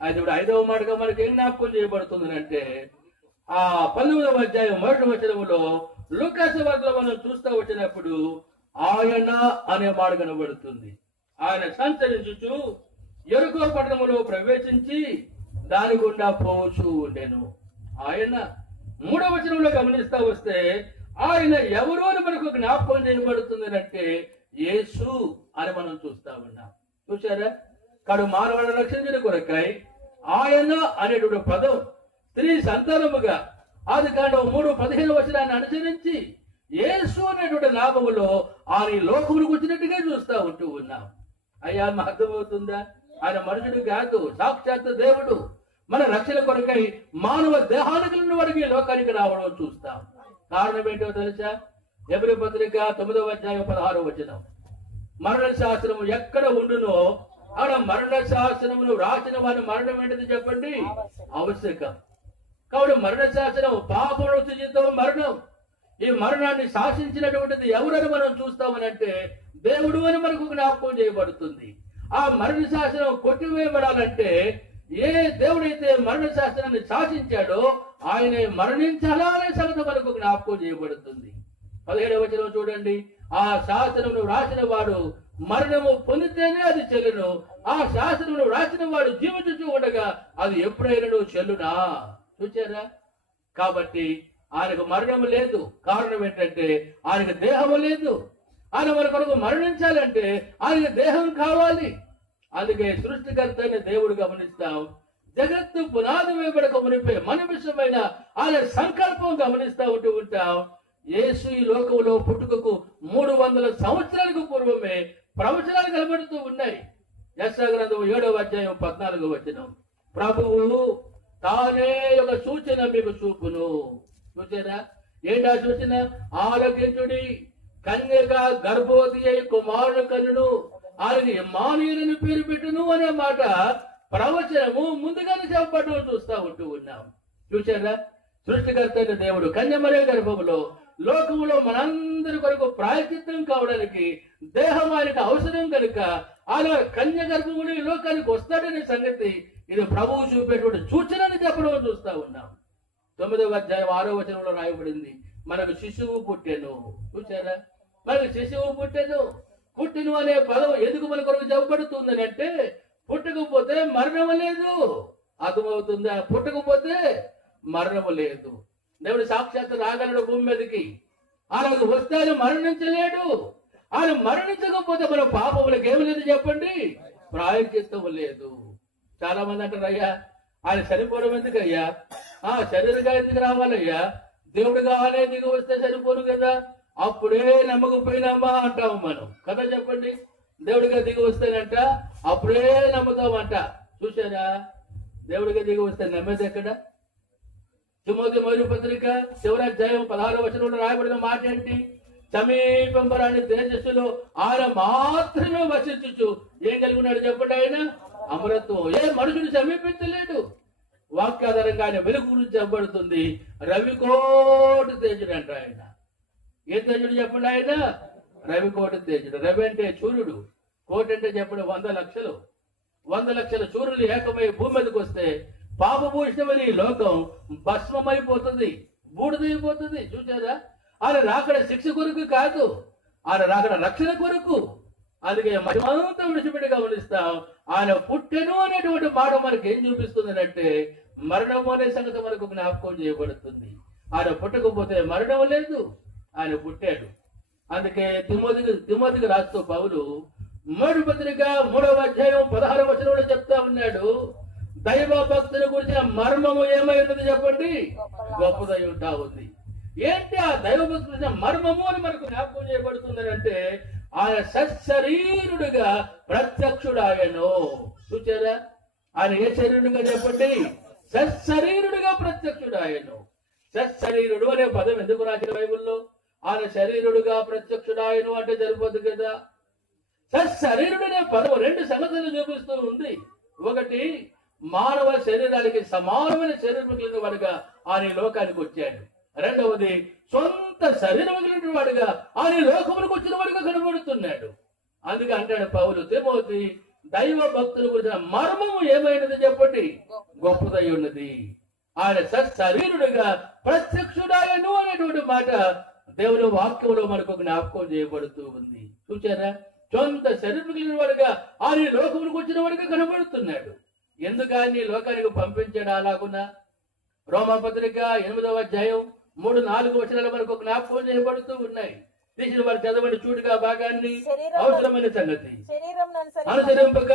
అది ఇప్పుడు 5వ మాటగా మనకి ఏం జ్ఞాపకం చేయబడుతుంది అంటే ఆ 19వ అధ్యాయం 1వ వచనములో లూకాసు వార్తలో మనం చూస్తూ వచ్చినప్పుడు ఆయన అనే మాట కనబడుతుంది. ఆయన సంచరించుచు యెరికో పట్టణములో ప్రవేశించి దాని గుండా పోవచ్చు ఉండెను. ఆయన 3వ వచనంలో గమనిస్తా వస్తే ఆయన ఎవరు అని మనకు జ్ఞాపకం చేయబడుతుంది అంటే యేసు అని మనం చూస్తా ఉన్నాం. చూసారా? కాడు మానవులను రక్షించిన కొరకై ఆయన అనేటువంటి పదం స్త్రీ సంతానముగా ఆదికాండం 3:15 వచనాన్ని అనుసరించి యేసు అనేటువంటి నామములో ఆయన లోకములకు వచ్చినట్టుగా చూస్తా ఉంటూ ఉన్నాం. అయ్యా, అర్థమవుతుందా? ఆయన మనుషుడు కాదు, సాక్షాత్ దేవుడు. మన రక్షణ కొరకై మానవ దేహానికి నుండి వాడికి లోకానికి రావడం చూస్తాం. కారణం ఏంటో తెలుసా? ఎబ్రీ పత్రిక 9వ అధ్యాయం 16వ వచనం. మరణ శాస్త్రము ఎక్కడ ఉండునో ఆడ మరణ శాస్త్రమును రాసిన వారి మరణం ఏంటిది చెప్పండి? ఆవశ్యకం. కాబట్టి మరణ శాసనం పాపం మరణం. ఈ మరణాన్ని శాసించినటువంటిది ఎవరని మనం చూస్తామనంటే దేవుడు అని మనకు జ్ఞాపకం చేయబడుతుంది. ఆ మరణ శాసనం కొట్టివేయబడాలంటే ఏ దేవుడైతే మరణ శాసనాన్ని శాసించాడో ఆయన మరణించాలా అనే సంగతి మనకు జ్ఞాపకం చేయబడుతుంది. 17వ వచనం చూడండి. ఆ శాసనమును రాసిన వాడు మరణము పొందితేనే అది చెల్లును, ఆ శాసనమును రాసిన వాడు జీవించుచూ ఉండగా అది ఎప్పుడైనా చెల్లునా? చూచారా? కాబట్టి ఆయనకు మరణము లేదు. కారణం ఏంటంటే ఆయనకు దేహము లేదు. ఆయన మన కొరకు మరణించాలంటే ఆయనకు దేహం కావాలి. అందుకే సృష్టికర్త అయిన దేవుడు గమనిస్తాం. జగత్తు పునాది వేయబడక మునిపే మన విషయమైన ఆయన సంకల్పం గమనిస్తా ఉంటూ ఉంటాం. యేసు ఈ లోకంలో పుట్టుకకు 300 సంవత్సరాలకు పూర్వమే ప్రవచనాలు కనబడుతూ ఉన్నాయి. యెషయా గ్రంథం 7వ అధ్యాయం 14వ వచనం. ప్రభువు తానే ఒక సూచన మీకు చూపును. చూచారా? ఏంటా సూచన? ఆరోగ్యుడి కన్యక గర్భవతి అయి కుమారుడు కన్నును, ఆయనకి ఇమ్మానుయేలుని పేరు పెట్టును అనే మాట ప్రవచనము ముందుగానే చెప్పబడడం చూస్తా ఉంటూ ఉన్నాం. చూచారా? సృష్టికర్త అయిన దేవుడు కన్యమరే గర్భములో లోకములో మనందరి కొరకు ప్రాయచిత్తం కావడానికి దేహం ఆయనకు అవసరం కనుక ఆయన కన్య గర్భములు ఈ లోకానికి వస్తాడనే సంగతి ఇది ప్రభువు చూపేటువంటి సూచనని చెప్పడం చూస్తా ఉన్నాం. 9వ అధ్యాయం 6వ వచనంలో రాయబడింది, మనకు శిశువు పుట్టెను. చూసారా, మనకు శిశువు పుట్టెను. పుట్టెను అనే పదం ఎందుకు మన కొరకు చెప్పబడుతుందని అంటే, పుట్టకపోతే మరణం లేదు. అర్థమవుతుందా? పుట్టకపోతే మరణము లేదు. దేవుడు సాక్షాత్తు రాగలడు భూమి మీదకి. ఆయన వస్తే ఆయన మరణించలేడు. ఆయన మరణించకపోతే మన పాపములకు ఏమి లేదు చెప్పండి, ప్రాయశ్చిత్తం లేదు. చాలా మంది అంటారు, అయ్యా ఆయన చనిపోవడం ఎందుకయ్యా, శరీరంగా ఎందుకు రావాలయ్యా, దేవుడు కావాలే దిగి వస్తే చనిపోను కదా, అప్పుడే నమ్మకపోయినామా అంటాము మనం కదా. చెప్పండి, దేవుడిగా దిగి వస్తేనంట అప్పుడే నమ్ముతామంట. చూసారా, దేవుడిగా దిగి వస్తే నమ్మేది ఎక్కడ? తిమోతి మొదటి పత్రిక చివరి అధ్యాయం 16వ వచనంలో రాయబడిన మాట ఏంటి? సమీపంబరాని తేజస్సులో ఆయన మాత్రమే వసించు ఏం కలిగి ఉన్నాడు చెప్పండి, ఆయన అమరత్వం. ఏ మనుషుడు సమీపించలేడు. వాక్యాధారంగా ఆయన వెలుగు గురించి చెప్పబడుతుంది. రవికోటి తేజుడు అంట ఆయన. ఏ తేజుడు చెప్పండి? ఆయన రవికోటి తేజుడు. రవి అంటే సూర్యుడు, కోటి అంటే చెప్పండి 100 లక్షలు. 100 లక్షల సూర్యులు ఏకమై భూమి మీదకి వస్తే పాపభూషణమైన ఈ లోకం భస్మమైపోతుంది, బూడిదైపోతుంది. చూసారా, ఆయన రాకడ శిక్ష కొరకు కాదు, ఆయన రాకడ రక్షణ కొరకు. అందుకే మహిమంతా విడిచిపెట్టి గమనిస్తాం. ఆయన పుట్టెను అనేటువంటి మాట మనకి ఏం చూపిస్తుంది అంటే, మరణము అనే సంగతి మనకు జ్ఞాపకం చేయబడుతుంది. ఆయన పుట్టకపోతే మరణం లేదు, ఆయన పుట్టాడు. అందుకే తిమోతికి రాస్తూ పౌలు మొదటి పత్రిక 3వ అధ్యాయం 16వ వచనంలో చెప్తా ఉన్నాడు, దైవ భక్తుల గురించిన మర్మము ఏమైంది చెప్పండి, గొప్పదై ఉంటా ఉంది. ఏంటి ఆ దైవ భక్తుల మర్మము అని మనకు జ్ఞాపకం చేయబడుతుంది అంటే, ఆయన సశరీరుడుగా ప్రత్యక్షుడాయను. చూచారా, ఆయన ఏ శరీరుడుగా చెప్పండి, సశరీరుడుగా ప్రత్యక్షుడాయను. సశరీరుడు అనే పదం ఎందుకు రాసిన బైబుల్లో? ఆయన శరీరుడుగా ప్రత్యక్షుడాయను అంటే సరిపోదు కదా. సశరీరుడు అనే పదం 2 సంగతులు చూపిస్తూ ఉంది. ఒకటి, మానవ శరీరానికి సమానమైన శరీరం వాడుగా ఆయన లోకానికి వచ్చాడు. రెండవది, సొంత శరీరం కలిగిన వాడుగా ఆయన లోకములకు వచ్చిన వాడుగా కనబడుతున్నాడు. అందుకే అంటాడు పౌలు తిమోతి, దైవ భక్తుల గురించిన మర్మము ఏమైనది చెప్పండి, గొప్పదై ఉన్నది. ఆయన సశరీరుడుగా ప్రత్యక్షుడాయను అనేటువంటి మాట దేవుని వాక్యంలో మనకు జ్ఞాపకం చేయబడుతూ ఉంది. చూచారా, సొంత శరీరం కలిగిన వాడుగా ఆయన లోకములకు వచ్చిన వాడుగా కనబడుతున్నాడు. ఎందుకు ఆయన లోకానికి పంపించాడు అలాగున్నా? రోమాపత్రిక 8వ అధ్యాయం 3-4 వచనాలు మనకు జ్ఞాపకం చేయబడుతూ ఉన్నాయి. తీసిన వారు చదవండి, చూడుగా భాగాన్ని. అవసరమైన సంగతి అనుసరింపక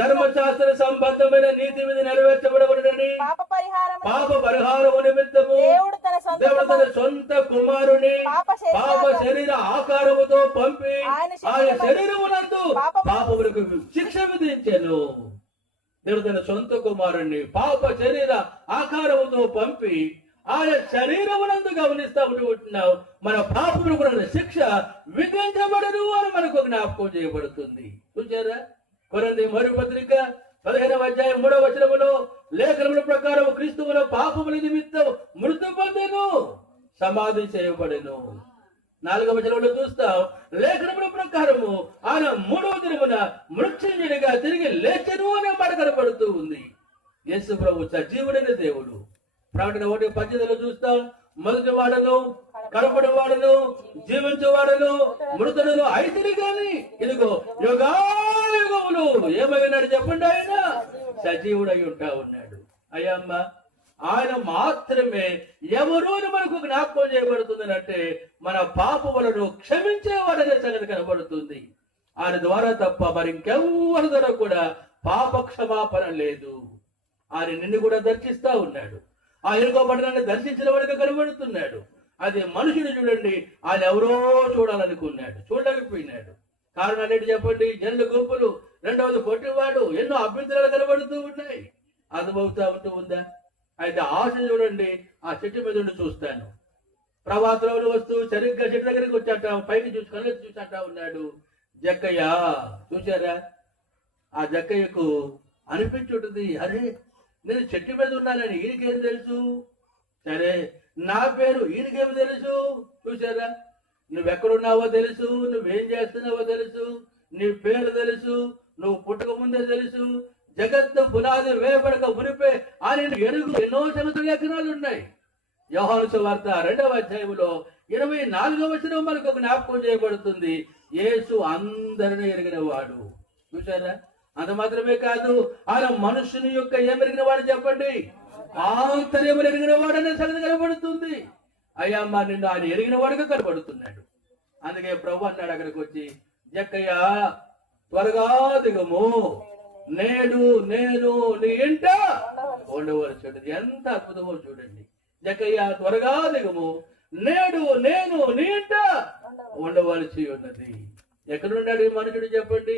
ధర్మశాస్త్ర సంబద్ధమైన నీతి మీద నెరవేర్చబడబడని పాప పరిహారము నిమిత్తము దేవుడు తన సొంత కుమారుని పాప శరీర ఆకారముతో పంపి ఆయన శరీరమునందు పాపములకు శిక్ష విధించెను. దేవుడు తన సొంత కుమారుణ్ణి పాప శరీర ఆకారముతో పంపి ఆయన శరీరమునందు గమనిస్తా ఉంటున్నావు, మన పాపములకు శిక్ష విధించబడదు అని మనకు జ్ఞాపకం చేయబడుతుంది. చూచారా, కొరింథీ మొదటి పత్రిక 15వ అధ్యాయం 3వ వచనములో లేఖనముల ప్రకారం క్రీస్తువుల పాపముల నిమిత్తం మృతి పొందెను, సమాధి చేయబడెను. 4వ వచనంలో చూస్తాం, లేఖనముల ప్రకారము ఆయన 3వ దినమున మృత్యుంజయుడిగా తిరిగి లేచెను అనే మాట కనబడుతూ ఉంది. యేసు ప్రభు సజీవుడైన దేవుడు. ప్రకటన 1:18 చూస్తాం, మొదటి వాడను కనపడి వాడను జీవించేవాడను మృతుడును అయితేనే గాని ఇదిగో యుగాయుగములు ఏమైనాడు చెప్పండి, ఆయన సజీవుడై ఉంటా ఉన్నాడు. అయ్యమ్మ, ఆయన మాత్రమే ఎవరు అని మనకు జ్ఞాపకం చేయబడుతుంది అంటే, మన పాపములను క్షమించేవాడనే సంగతి కనబడుతుంది. ఆయన ద్వారా తప్ప మరి ఇంకెవరి ద్వారా కూడా పాప క్షమాపణ లేదు. ఆయన నిన్ను కూడా దర్శిస్తా ఉన్నాడు. ఆ ఎరుకోబడినాన్ని దర్శించిన వాడిగా కనబడుతున్నాడు. అది మనుషుడు చూడండి, ఆయన ఎవరో చూడాలనుకున్నాడు, చూడలేకపోయినాడు. కారణం ఏంటి చెప్పండి? జనుల గుంపులు, రెండవది పొట్టివాడు, ఎన్నో అభ్యంతరాలు కనబడుతూ ఉన్నాయి. అర్థమవుతా ఉంటూ ఉందా? అయితే ఆశ చూడండి, ఆ చెట్టు మీద ఉండి చూస్తాను. ప్రభాతంలో వస్తూ సరిగ్గా చెట్టు దగ్గరికి వచ్చాట, పైకి చూసి కళ్ళు చూసాట ఉన్నాడు జక్కయ్య. చూసారా, ఆ జక్కయ్యకు అనిపించుంటుంది, అరే నేను చెట్టు మీద ఉన్నానని ఈయనకేం తెలుసు? సరే, నా పేరు ఈయనకేమి తెలుసు? చూసారా, నువ్వెక్కడున్నావో తెలుసు, నువ్వేం చేస్తున్నావో తెలుసు, నీ పేరు తెలుసు, నువ్వు పుట్టక ముందే తెలుసు, జగత్తు పునాది వేయబడక మునిపే ఆయన ఎరుగు ఎన్నో సంగతుల లేఖనాలు ఉన్నాయి. యోహాను సువార్త 2వ అధ్యాయంలో 24వ వచనం మనకు ఒక జ్ఞాపకం చేయబడుతుంది. యేసు అందరినీ ఎరిగిన వాడు. చూసారా, అంత మాత్రమే కాదు, ఆయన మనుషుని యొక్క ఏం ఎరిగిన వాడు చెప్పండి? ఆంతర్యం ఎరిగిన వాడు అనే సంగతి కనబడుతుంది. అయ్యా, మా నిన్ను ఆయన ఎరిగిన వాడుగా కనబడుతున్నాడు. అందుకే ప్రభు అన్నాడు అక్కడికి వచ్చి, జక్కయ్య త్వరగా దిగము, నేడు నేను నీ ఇంట ఉండవలసి. ఎంత అద్భుతమో చూడండి. జక్కయ్య త్వరగా దిగము, నేడు నేను నీ ఇంట ఉండవలసి ఉన్నది. ఎక్కడున్నాడు ఈ మనుషుడు చెప్పండి?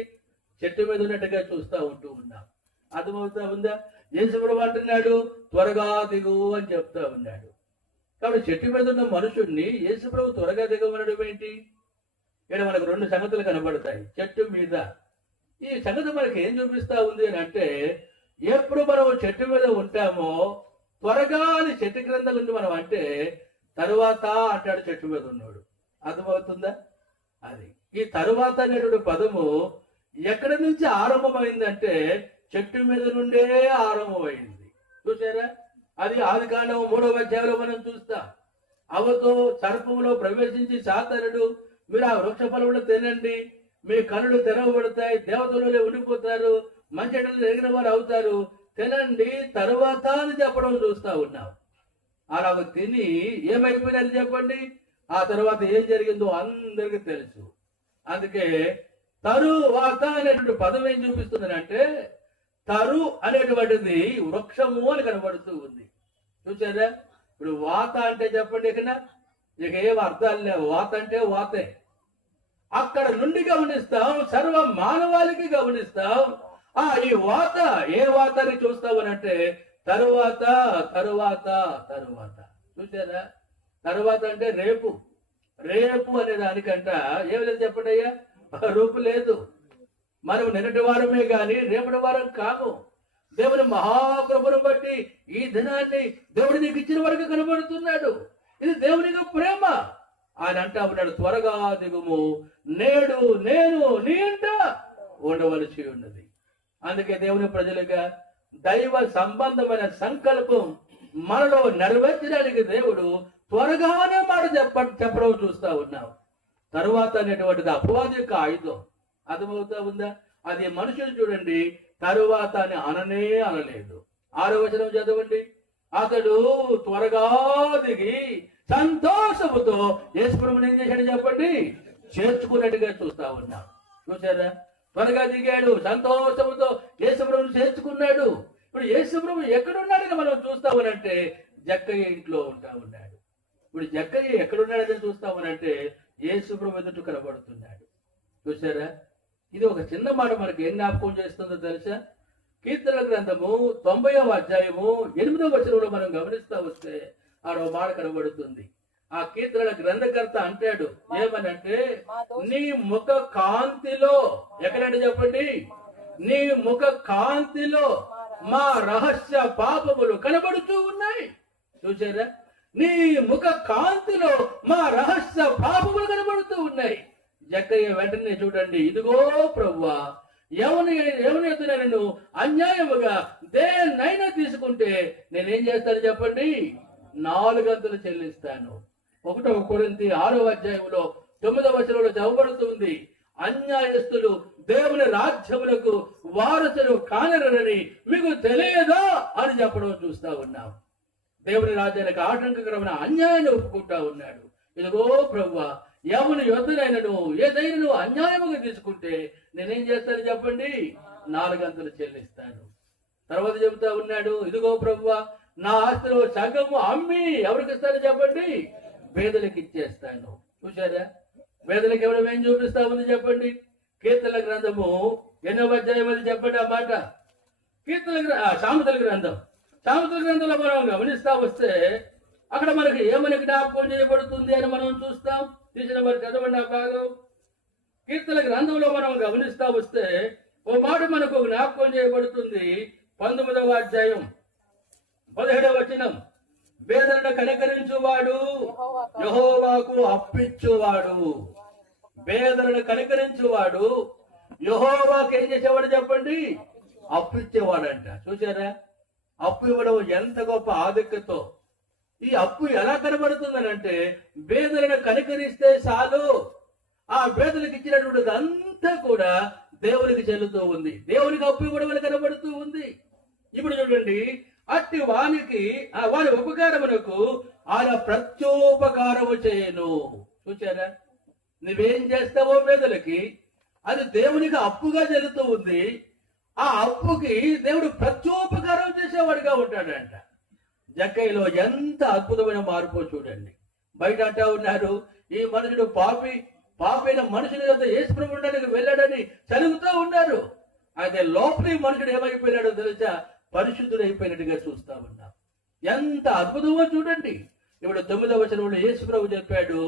చెట్టు మీద ఉన్నట్టుగా చూస్తూ ఉంటూ ఉన్నాం. అర్థమవుతా ఉందా? యేసుప్రభు అంటున్నాడు త్వరగా దిగు అని చెప్తా ఉన్నాడు. కాబట్టి చెట్టు మీద ఉన్న మనుషుడిని యేసుప్రభు త్వరగా దిగమనడం ఏంటి? ఇక్కడ మనకు 2 సంగతులు కనబడతాయి. చెట్టు మీద ఈ సంగతి మనకి ఏం చూపిస్తా ఉంది అని అంటే, ఎప్పుడు మనం చెట్టు మీద ఉంటామో త్వరగా అని చెట్టు క్రింద ఉంది మనం అంటే, తరువాత అంటాడు చెట్టు మీద ఉన్నాడు. అర్థమవుతుందా? అది ఈ తరువాత అనేటువంటి పదము ఎక్కడి నుంచి ఆరంభమైందంటే చెట్టు మీద నుండే ఆరంభమైంది. చూసారా, అది ఆదికాండం 3వ అధ్యాయంలో మనం చూస్తాం. అవతో సర్పములో ప్రవేశించి సాతానుడు, మీరు ఆ వృక్ష ఫలములు తినండి, మీ కనులు తెరవబడతాయి, దేవతలలో ఉండిపోతారు, మంచి చెడ్డలు ఎరిగిన వారు అవుతారు, తినండి తరువాత అని చెప్పడం చూస్తా ఉన్నాం. అలాగ తిని ఏమైపోయినది చెప్పండి? ఆ తర్వాత ఏం జరిగిందో అందరికీ తెలుసు. అందుకే తరువాత అనేటువంటి పదం ఏం చూపిస్తుందంటే, తరు అనేటువంటిది వృక్షము అని కనబడుతూ ఉంది. చూసారా, ఇప్పుడు వాత అంటే చెప్పండి, ఇక ఏం అర్థాలు లేవు. వాత అంటే వాతే. అక్కడ నుండి గమనిస్తాం, సర్వ మానవాళికి గమనిస్తాం. ఈ వాత ఏ వాతని చూస్తామనంటే తరువాత తరువాత తరువాత. చూసారా, తరువాత అంటే రేపు. రేపు అనే దానికంట ఏమి లేదు చెప్పండి అయ్యా, రూపు లేదు. మనం నిన్నటి వారమే గాని రేపటి వారం కాము. దేవుని మహాకృపను బట్టి ఈ దినాన్ని దేవుడు నీకు ఇచ్చిన వరకు కనబడుతున్నాడు. ఇది దేవుని ప్రేమ. ఆయన అంటా ఉన్నాడు, త్వరగా దిగుము, నేడు నేను నీ ఇంట ఉండవలసి ఉన్నది. అందుకే దేవుని ప్రజలుగా దైవ సంబంధమైన సంకల్పం మనలో నెరవేర్చడానికి దేవుడు త్వరగానే మాట చెప్పడం చూస్తా ఉన్నాం. తరువాత అనేటువంటిది అపవాది యొక్క ఆయుధం. అర్థమవుతా ఉందా? అది మనుషులు చూడండి, తరువాత అని అననే అనలేదు. 6వ వచనం చదవండి. అతడు త్వరగా దిగి సంతోషముతో యేసుప్రభుని ఏం చేశాడు చెప్పండి? చేర్చుకున్నట్టుగా చూస్తా ఉన్నాం. చూసారా, త్వరగా దిగాడు, సంతోషముతో యేసుప్రభుని చేర్చుకున్నాడు. ఇప్పుడు యేసుప్రభు ఎక్కడున్నాడని మనం చూస్తామనంటే జక్కయ్య ఇంట్లో ఉంటా ఉన్నాడు. ఇప్పుడు జక్కయ్య ఎక్కడున్నాడని చూస్తామనంటే యేసుప్రభు ఎదుట కనబడుతున్నాడు. చూసారా, ఇది ఒక చిన్న మాట మనకి ఏం జ్ఞాపకం చేస్తుందో తెలుసా? కీర్తనల గ్రంథము 90వ అధ్యాయము 8వ వచనంలో మనం గమనిస్తా వస్తే ఆడో మాట కనబడుతుంది. ఆ కీర్తనల గ్రంథకర్త అంటాడు ఏమనంటే, నీ ముఖ కాంతిలో, ఎక్కడంటే చెప్పండి, నీ ముఖ కాంతిలో మా రహస్య పాపములు కనబడుతూ ఉన్నాయి. చూసారా, నీ ముఖ కాంతిలో మా రహస్య పాపములు కనబడుతూ ఉన్నాయి. జక్కయ్య వెంటనే చూడండి, ఇదిగో ప్రభువా, ఎవని నేను అన్యాయముగా దేన్నైనా తీసుకుంటే నేనేం చేస్తాను చెప్పండి? 4 గంటలు చెల్లిస్తాను. 1వ కొరింథీ 6వ అధ్యాయంలో 9వ వచనంలో చెప్పబడుతుంది, అన్యాయస్తులు దేవుని రాజ్యములకు వారసులు కానరని మీకు తెలియదా అని చెప్పడం చూస్తా ఉన్నాం. దేవుని రాజ్యానికి ఆటంకకరమైన అన్యాయాన్ని ఒప్పుకుంటా ఉన్నాడు. ఇదిగో ప్రభువా, ఎవని యొద్దనైనను ఏదైనా నువ్వు అన్యాయముగా తీసుకుంటే నేనేం చేస్తాను చెప్పండి? 4 గంటలు చెల్లిస్తాను. తర్వాత చెబుతా ఉన్నాడు, ఇదిగో ప్రభువా, నా ఆస్తిలో సగము అమ్మి ఎవరికి ఇస్తాను చెప్పండి? పేదలకు ఇచ్చేస్తాను. చూసారా, పేదలకు ఎవరు ఏం చూపిస్తా ఉంది చెప్పండి? కీర్తనల గ్రంథము 8వ అధ్యాయం అని చెప్పండి ఆ మాట. సామెతల గ్రంథంలో మనం గమనిస్తా వస్తే అక్కడ మనకి ఏమని జ్ఞాపకం చేయబడుతుంది అని మనం చూస్తాం. తీసిన వారు చదవండి ఆ భాగం. కీర్తనల గ్రంథంలో మనం గమనిస్తా వస్తే ఓ మాట మనకు జ్ఞాపకం చేయబడుతుంది. 19వ అధ్యాయం 17వ వచనం. పేదలను కనికరించువాడు, యెహోవాకు అప్పిచ్చువాడు. పేదలను కనికరించువాడు యెహోవాకు ఏం చేసేవాడు చెప్పండి? అప్పిచ్చేవాడంట. చూసారా, అప్పు ఇవ్వడం ఎంత గొప్ప ఆధిక్యతో. ఈ అప్పు ఎలా కనబడుతుందనంటే, పేదలను కనికరిస్తే చాలు, ఆ పేదలకు ఇచ్చినటువంటిది అంతా కూడా దేవునికి చెల్లుతూ ఉంది. దేవునికి అప్పు ఇవ్వడం వల్ల కనబడుతూ ఉంది. ఇప్పుడు చూడండి, అట్టి వానికి వారి ఉపకారమునకు ఆయన ప్రత్యోపకారము చేయను. చూచారా, నువ్వేం చేస్తావో పేదలకి అది దేవునికి అప్పుగా చెల్లుతూ ఉంది. ఆ అప్పుకి దేవుడు ప్రత్యోపకారం చేసేవాడిగా ఉంటాడంట. జక్కయ్యలో ఎంత అద్భుతమైన మార్పు చూడండి. బయట అంటా ఉన్నారు, ఈ మనుషుడు పాపైన మనుషుల యొక్క యేసుప్రభు ఉండడానికి వెళ్ళాడని చదువుతూ ఉన్నారు. అయితే లోపలి మనుషుడు ఏమైపోయినాడో తెలుసా? పరిశుద్ధుడు అయిపోయినట్టుగా చూస్తా ఉన్నాం. ఎంత అద్భుతమో చూడండి. ఇప్పుడు 9వ వచనంలో యేసుప్రభు చెప్పాడు,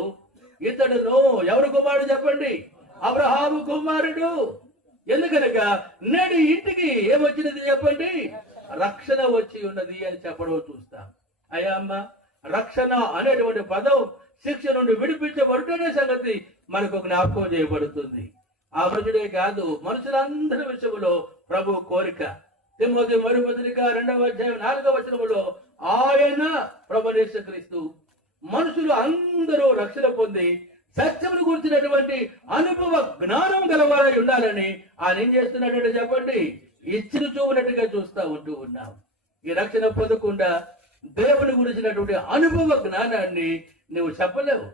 ఇతడును ఎవరు కుమారుడు చెప్పండి? అబ్రహాము కుమారుడు. ఎందుకనగా నేడు ఇంటికి ఏమొచ్చినది చెప్పండి? రక్షణ వచ్చి ఉన్నది అని చెప్పడం చూస్తాం. అయ్యా అమ్మ, రక్షణ అనేటువంటి పదం శిక్ష నుండి విడిపించబడుతున్న సంగతి మనకు జ్ఞాపకం చేయబడుతుంది. ఆ మనుషుడే కాదు, మనుషులందరి విషయంలో ప్రభు కోరిక. తిమోతి మొదటి పత్రిక 2వ అధ్యాయం 4వ వచనములో ఆయన ప్రభువు యేసుక్రీస్తు మనుషులు అందరూ రక్షణ పొంది సత్యమును గురించినటువంటి అనుభవ జ్ఞానం గలవారై ఉండాలని ఆయన ఏం చేస్తున్నాడంటే చెప్పండి? ఇచ్చిన చూపునట్టుగా చూస్తూ ఉంటూ ఉన్నాం. ఈ రక్షణ పొందకుండా దేవుని గురించినటువంటి అనుభవ జ్ఞానాన్ని నువ్వు చెప్పలేవు.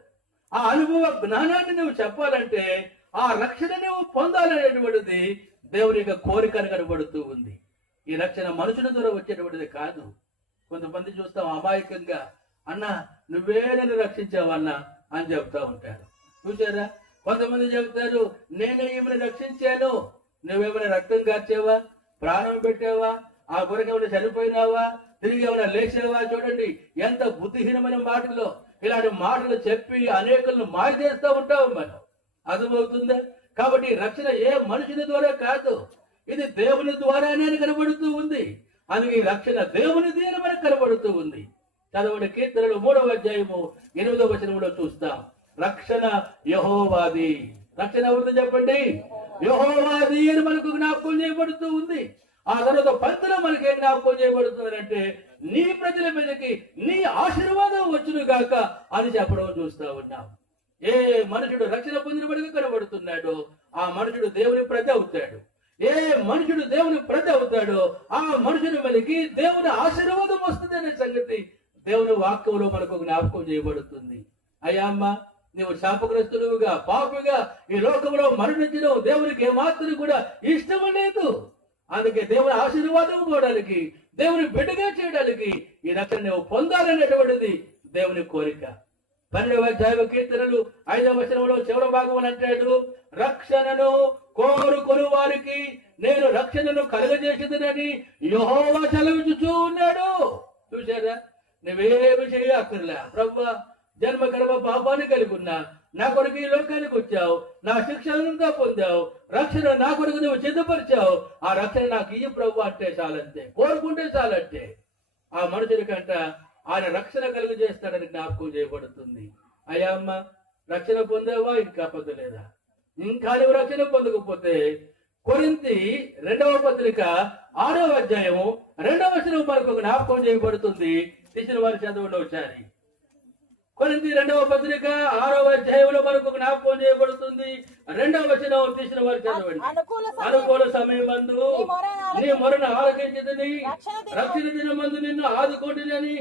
ఆ అనుభవ జ్ఞానాన్ని నువ్వు చెప్పాలంటే ఆ రక్షణ నువ్వు పొందాలనేటువంటిది దేవుని యొక్క కోరికను కనబడుతూ ఉంది. ఈ రక్షణ మనుషుల ద్వారా వచ్చేటువంటిది కాదు. కొంతమంది చూస్తాం అమాయకంగా, అన్నా నువ్వే నన్ను రక్షించావన్నా అని చెప్తా ఉంటారు. చూసారా, కొంతమంది చెబుతారు, నేనే ఈమెను రక్షించాను, నువ్వేమైనా రక్తం కార్చావా, ప్రాణం పెట్టావా, ఆ కొరకు ఏమైనా చనిపోయినావా, తిరిగి ఏమైనా లేచావా? చూడండి ఎంత బుద్ధిహీనమైన మాటలు. ఇలాంటి మాటలు చెప్పి అనేకులను మాయ చేస్తూ ఉంటాం మనం. అర్థమవుతుందా? కాబట్టి రక్షణ ఏ మనుషుని ద్వారా కాదు, ఇది దేవుని ద్వారానే కనబడుతూ ఉంది. అందుకే ఈ రక్షణ దేవునిది అని మనకు కనబడుతూ ఉంది. చదవండి, కీర్తనలు 3వ అధ్యాయము 8వ వచనంలో చూస్తాం, రక్షణ యెహోవాది. రక్షణ ఎవరిది చెప్పండి? యెహోవాది అని మనకు జ్ఞాపకం చేయబడుతూ ఉంది. ఆ తర్వాత పంతులో మనకి ఏం జ్ఞాపకం చేయబడుతుందంటే, నీ ప్రజల మీదకి నీ ఆశీర్వాదం వచ్చును గాక అని చెప్పడం చూస్తా ఉన్నాం. ఏ మనుషుడు రక్షణ పొందిన వాడిగా కనబడుతున్నాడో ఆ మనుషుడు దేవుని ప్రజ అవుతాడు. ఏ మనుషుడు దేవుని ప్రజ అవుతాడో ఆ మనుషుని మనకి దేవుని ఆశీర్వాదం వస్తుంది అనే సంగతి దేవుని వాక్యంలో మనకు జ్ఞాపకం చేయబడుతుంది. అయ్యా అమ్మ, నీవు శాపగ్రస్తులుగా పాపిగా ఈ లోకంలో మరణించడం దేవునికి ఏమాత్రం కూడా ఇష్టం లేదు. అందుకే దేవుని ఆశీర్వాదం పోవడానికి, దేవుని బిడ్డగా చేయడానికి ఈ రక్షణ నువ్వు పొందాలనేటువంటిది దేవుని కోరిక. 12వ అధ్యాయ కీర్తనలు 5వ వచనంలో చివరి భాగం అంటాడు, రక్షణను కోరుకొను వారికి నేను రక్షణను కలుగజేసేదనని యెహోవా సెలవిచ్చుచూ ఉన్నాడు. చూసారా, నువ్వేమి చేయక్కర్లే. ప్రభువా, జన్మ కర్మ పాపాన్ని కలిగి ఉన్నా, నా కొరకు ఈ లోకానికి వచ్చావు, నా శిక్షణంగా పొందావు, రక్షణ నా కొరకు నువ్వు సిద్ధపరిచావు, ఆ రక్షణ నాకు ఇయ్యి ప్రభు అంటే చాలంతే, కోరుకుంటే చాలంటే ఆ మనుషుల కంట ఆయన రక్షణ కలుగు చేస్తాడని జ్ఞాపకం చేయబడుతుంది. అయ్యా అమ్మ, రక్షణ పొందావా? ఇంకా పొందలేదా? ఇంకా నువ్వు రక్షణ పొందకపోతే కొరింథీ 2వ పత్రిక 6వ అధ్యాయము 2వ వచనం మనకు జ్ఞాపకం చేయబడుతుంది. తీసిన వారి చదవండి ఒకసారి. కొరింథీ 2వ పత్రిక 6వ అధ్యాయంలో మనకు జ్ఞాపకం చేయబడుతుంది. 2వ వచనం తీసిన వారి చదవండి. అనుకూల సమయమందు నీ మొరను ఆలకించదని రక్షణ దినమందు నిన్ను ఆదుకోండినని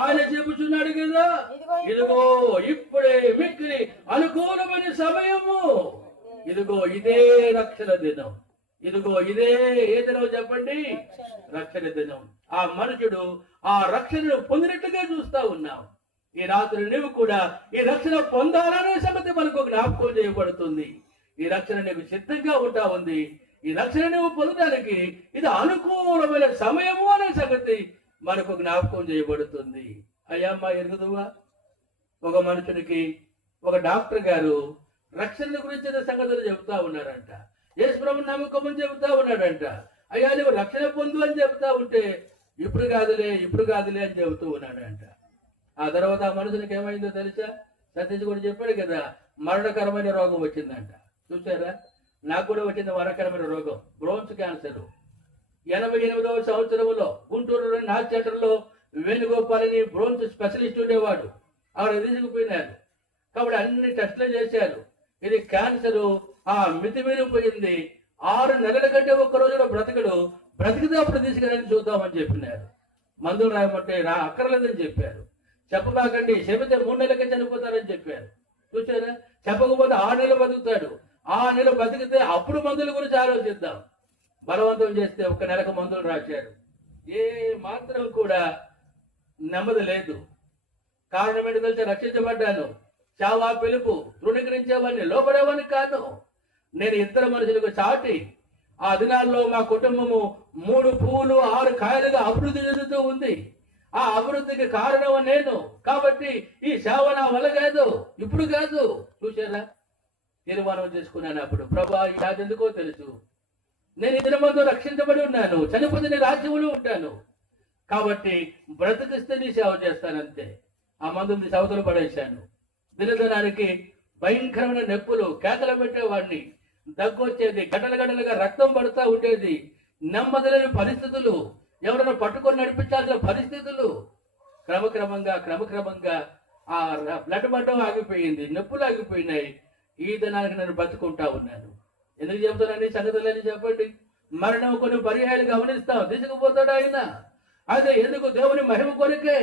ఆయన చెప్పుచున్నాడు కదా. ఇదిగో ఇప్పుడే మిక్కిలి అనుకూలమైన సమయము. ఇదిగో ఇదే రక్షణ దినం. ఇదిగో ఇదే ఏ దినం చెప్పండి? రక్షణ దినం. ఆ మనుషుడు ఆ రక్షణను పొందినట్టుగా చూస్తా ఉన్నాం. ఈ రాత్రి నువ్వు కూడా ఈ రక్షణ పొందాలనే సంగతి మనకు జ్ఞాపకం చేయబడుతుంది. ఈ రక్షణ నీకు సిద్ధంగా ఉంటా ఉంది. ఈ రక్షణ నువ్వు పొందడానికి ఇది అనుకూలమైన సమయము అనే సంగతి మనకు జ్ఞాపకం చేయబడుతుంది. అయ్యమ్మ, ఎరుగుదువా, ఒక మనుషునికి ఒక డాక్టర్ గారు రక్షణ గురించిన సంగతులు చెబుతా ఉన్నారంట. యేసు ప్రభు నమ్మకం చెబుతా ఉన్నాడంట. అయ్యా, నువ్వు రక్షణ పొందు అని చెబుతా ఉంటే ఇప్పుడు కాదులే అని చెబుతూ ఉన్నాడంట. ఆ తర్వాత ఆ మనుషునికి ఏమైందో తెలుసా? సతీష్ కూడా చెప్పాడు కదా, మరణకరమైన రోగం వచ్చిందంట. చూసారా? నాకు కూడా వచ్చింది మరణకరమైన రోగం, బ్రోన్స్ క్యాన్సర్. 88వ సంవత్సరంలో గుంటూరులోని నాగ్ సెంటర్లో వేణుగోపాల్ అని బ్రోన్స్ స్పెషలిస్ట్ ఉండేవాడు. ఆవిడ తీసుకుపోయినారు. కాబట్టి అన్ని టెస్టులు చేశారు. ఇది క్యాన్సర్, ఆ మితిమీరిపోయింది. 6 నెలల కంటే ఒక్క రోజులో బ్రతకడు, బ్రతికితే అప్పుడు తీసుకెళ్ళని చూద్దామని చెప్పినారు. మందులు రాయమంటే అక్కర్లేదని చెప్పారు. చెప్పబాకండి, చెబితే 3 నెలలకే చనిపోతారని చెప్పారు. చూసారా? చెప్పకపోతే 6 నెలలు బతుకుతాడు. 6 నెలలు బతికితే అప్పుడు మందుల గురించి ఆలోచిద్దాం. బలవంతం చేస్తే 1 నెలకు మందులు రాశారు. ఏ మాత్రం కూడా నెమ్మది లేదు. కారణం ఏంటి తెలిసి రక్షించబడ్డాను. చావా పిలుపు తృణీకరించేవాడిని, లోపడేవాడిని కాదు. నేను ఇద్దరు మనుషులకు చాటి ఆ దినాల్లో మా కుటుంబము 3 పువ్వులు 6 కాయలుగా అభివృద్ధి చెందుతూ ఉంది. ఆ అభివృద్ధికి కారణం నేను. కాబట్టి ఈ సేవ నా వల్ల కాదు, ఇప్పుడు కాదు. చూసారా? తీర్మానం చేసుకున్నాను అప్పుడు, ప్రభా ఈ రాజు ఎందుకో తెలుసు, నేను ఇద్దరి మందు రక్షించబడి ఉన్నాను, చనిపోతే నీ రాజ్యంలో ఉంటాను. కాబట్టి బ్రతికిస్తే నీ సేవ చేస్తానంతే. ఆ మందుని సవతలు పడేశాను. దినదినానికి భయంకరమైన నొప్పులు, కేకలు పెట్టేవాడిని, దగ్గు వచ్చేది, గడ్డలుగా రక్తం పడుతూ ఉండేది, నెమ్మదిలేని పరిస్థితులు, ఎవరైనా పట్టుకొని నడిపించాల్సిన పరిస్థితులు. క్రమక్రమంగా ఆ బ్లడ్ పడడం ఆగిపోయింది, నొప్పులు ఆగిపోయినాయి. ఈ దినానికి నేను బతుకుంటా ఉన్నాను. ఎందుకు చెబుతానని సంగతులని చెప్పండి. మరణం కొన్ని పర్యాయాలు గమనిస్తాం, తీసుకుపోతాడు ఆయన. అయితే ఎందుకు? దేవుని మహిమ కొరికే.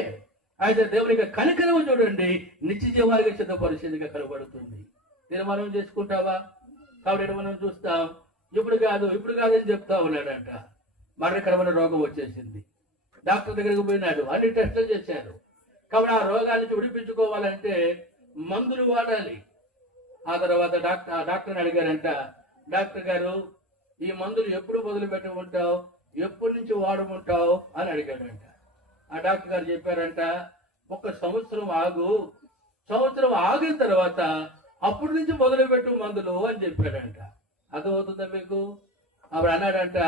అయితే దేవునికి కనికరం చూడండి, నిత్య జీవానికి సిద్ధ పరిస్థితిగా కనబడుతుంది. తీర్మానం చేసుకుంటావా? కాబట్టి మనం చూస్తాం, ఇప్పుడు కాదని చెప్తా ఉన్నాడంట. మరణకరమైన రోగం వచ్చేసింది. డాక్టర్ దగ్గరికి పోయినాడు, అన్ని టెస్టులు చేశారు. కాబట్టి ఆ రోగాన్ని నుంచి విడిపించుకోవాలంటే మందులు వాడాలి. ఆ తర్వాత డాక్టర్ని అడిగారంట, డాక్టర్ గారు ఈ మందులు ఎప్పుడు మొదలు పెట్టుకుంటావు, ఎప్పటి నుంచి వాడుకుంటావు అని అడిగాడంట. ఆ డాక్టర్ గారు చెప్పారంట, 1 సంవత్సరం ఆగు, సంవత్సరం ఆగిన తర్వాత అప్పటి నుంచి మొదలుపెట్టు మందులు అని చెప్పాడంట. అర్థమవుతుందా మీకు? అప్పుడు అన్నాడంట,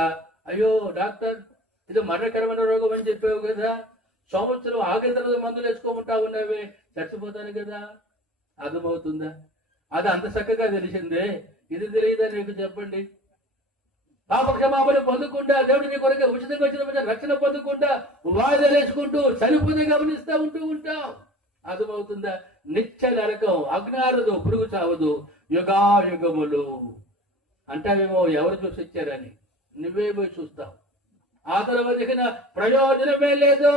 అయ్యో డాక్టర్, ఇది మరణకరమైన రోగం అని చెప్పావు కదా, సంవత్సరం ఆగిన తర్వాత మందులు వేసుకోమంటా ఉన్నావే, చచ్చిపోతాను కదా. అర్థమవుతుందా? అది అంత చక్కగా తెలిసిందే, ఇది తెలియదా నీకు? చెప్పండి. పాపక్షమాపణ పొందుకుంటా, దేవుడు నీ కొరకు ఉచితంగా వచ్చిన రక్షణ పొందుకుంటా, వాయిదాలు వేసుకుంటూ చనిపోతే గమనిస్తూ ఉంటాం. అర్థమవుతుందా? నిత్య నరకం, అజ్ఞానదు, పురుగు చావదు, యుగాయుగములు అంటావేమో ఎవరు చూసి వచ్చారని. నువ్వే పోయి చూస్తావు. ఆ తర్వాత ప్రయోజనమే లేదు.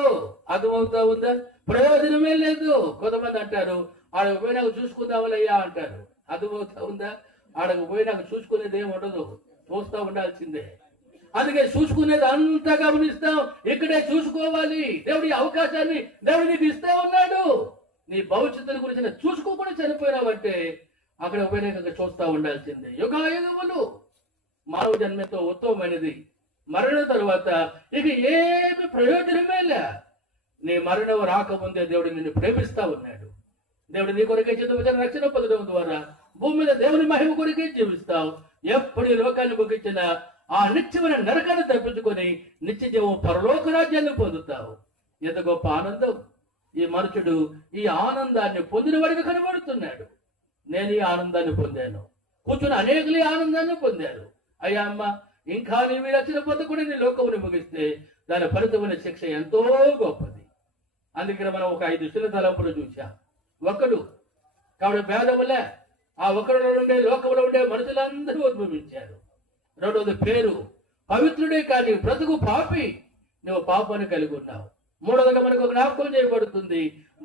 అర్థమవుతా ఉందా? ప్రయోజనమే లేదు. కొంతమంది అంటారు, ఆడకు పోయి నాకు చూసుకుందామలయ్యా అంటారు. అర్థమవుతా ఉందా? ఆడకు పోయి నాకు చూసుకునేది ఏమి ఉండదు, చూస్తూ ఉండాల్సిందే. అందుకే చూసుకునేది అంతా గమనిస్తాం, ఇక్కడే చూసుకోవాలి. దేవుడి అవకాశాన్ని దేవుడు నీకు ఇస్తే ఉన్నాడు. నీ భవిష్యత్తుని గురించి చూసుకోకుండా చనిపోయినావంటే అక్కడ పోయినాక చూస్తూ ఉండాల్సిందే. యుగాయుగములు మానవ జన్మతో ఉత్తమమైనది. మరణం తరువాత ఇక ఏమి ప్రయోజనమే లే. నీ మరణం రాకముందే దేవుడు నిన్ను ప్రేమిస్తా ఉన్నాడు. దేవుడు నీ కొరకే చిత్త రక్షణ పొందడం ద్వారా భూమి మీద దేవుని మహిమ కొరకే జీవిస్తావు. ఎప్పుడు ఈ లోకాన్ని ముగించిన ఆ నిత్యమైన నరకాన్ని తప్పించుకొని నిత్య జీవం పరలోక రాజ్యాన్ని పొందుతావు. ఎంత గొప్ప ఆనందం! ఈ మనుషుడు ఈ ఆనందాన్ని పొందిన వాడిగా కనబడుతున్నాడు. నేను ఈ ఆనందాన్ని పొందాను, కూర్చుని అనేకులు ఈ ఆనందాన్ని పొందారు. అయ్యా అమ్మ, ఇంకా నీవి రక్షణ పొందకుండా నీ లోకముని ముగిస్తే దాని ఫలితమైన శిక్ష ఎంతో గొప్పది. అందుకని మనం ఒక 5 శిల తలంపులు చూసాం. ఒకడు కాబట్టి భేదములే, ఆ ఒకరిలో ఉండే లోకంలో ఉండే మనుషులందరూ ఉద్భవించారు. రెండవది పేరు, పవిత్రుడే కానీ బ్రతుకు పాపి, నువ్వు పాపాన్ని కలిగి ఉన్నావు. మూడవదిగా మనకు జ్ఞాపకం చేయబడుతుంది,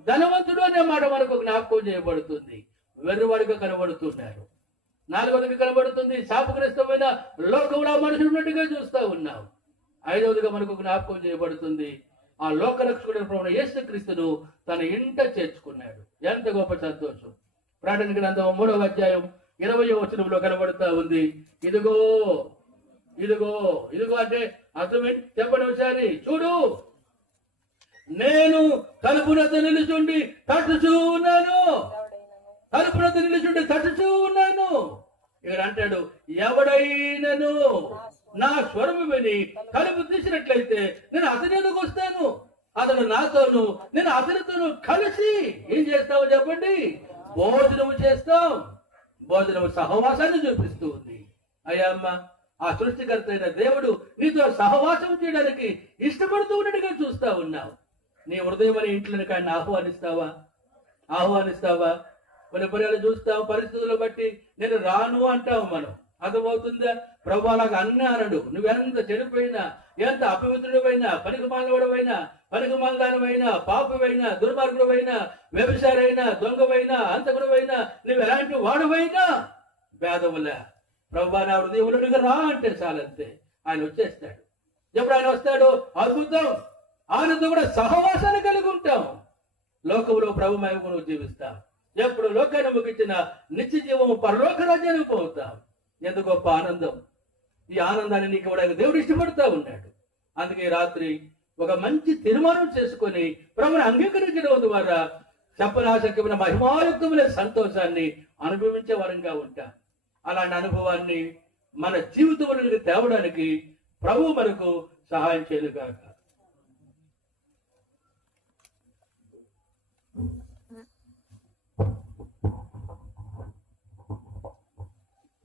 ధనవంతుడు అనే మాట మనకు జ్ఞాపకం చేయబడుతుంది. వెర్రివాడిగా కనబడుతున్నారు. నాలుగవదిగా కనబడుతుంది, శాపగ్రస్తమైన లోకంలో మనుషులు ఉన్నట్టుగా చూస్తూ ఉన్నాం. ఐదవదిగా మనకు జ్ఞాపకం చేయబడుతుంది, ఆ లోకరక్షకుడు ప్రభువైన యేసుక్రీస్తును తన ఇంట చేర్చుకున్నాడు. ఎంత గొప్ప సంతోషం! ప్రకటన గ్రంథం 3వ అధ్యాయం 20వ వచనంలో కనబడుతూ ఉంది, ఇదిగో ఇదిగో ఇదిగో అంటే అర్థమేంటి చెప్పండి ఒకసారి. చూడు, నేను తలుపునొద్ద నిలుచుండి తట్టుచూ ఉన్నాను. తలుపునొద్ద నిలుచుండి తట్టుచూ ఉన్నాను. ఇక్కడ అంటాడు, ఎవడైనను నా స్వరము విని తలుపు తీసినట్లయితే నేను అతని ఎదుగు వస్తాను. అతడు నాతోను, నేను అతనితోను కలిసి ఏం చేస్తావో చెప్పండి, భోజనము చేస్తాం. భోజనము సహవాసాన్ని చూపిస్తూ ఉంది. అయ్యా అమ్మ, ఆ సృష్టికర్త అయిన దేవుడు నీతో సహవాసం చేయడానికి ఇష్టపడుతూ ఉన్నట్టుగా చూస్తా ఉన్నావు. నీ హృదయం అనే ఇంట్లో కానీ ఆహ్వానిస్తావా? కొన్ని పర్యాలు చూస్తావు, పరిస్థితులను బట్టి నేను రాను అంటావు. మనం అర్థమవుతుందా? ప్రభు అలాగా అన్నీ అనడు. నువ్వెంత చెడిపోయినా, ఎంత అపవిత్రుడమైనా, పనికిమాలదానమైనా, పాపమైనా, దుర్మార్గుడమైనా, వ్యభిచారైనా, దొంగవైనా, అంతకుడమైనా, నువ్వు ఎలాంటి వాడువైనా భేదములే. ప్రభు నా హృదయంలోకి రా అంటే చాలంతే, ఆయన వచ్చేస్తాడు. ఎప్పుడు ఆయన వస్తాడో అద్భుతం, ఆయనతో కూడా సహవాసాన్ని కలిగి ఉంటాం. లోకంలో ప్రభు మహిమను జీవిస్తాం. ఎప్పుడు లోకాన్ని ముగించిన నిత్య జీవము పరలోక రాజ్యానికి పోతాం. ఎంత గొప్ప ఆనందం! ఈ ఆనందాన్ని నీకు ఇవ్వడానికి దేవుడు ఇష్టపడుతూ ఉన్నాడు. అందుకే రాత్రి ఒక మంచి తీర్మానం చేసుకొని ప్రభుని అంగీకరించడం ద్వారా చెప్పనాశక్యమైన మహిమాయుక్తమైన సంతోషాన్ని అనుభవించే వరంగా ఉంటాం. అలాంటి అనుభవాన్ని మన జీవితంలోకి తేవడానికి ప్రభు మనకు సహాయం చేయలుగాక.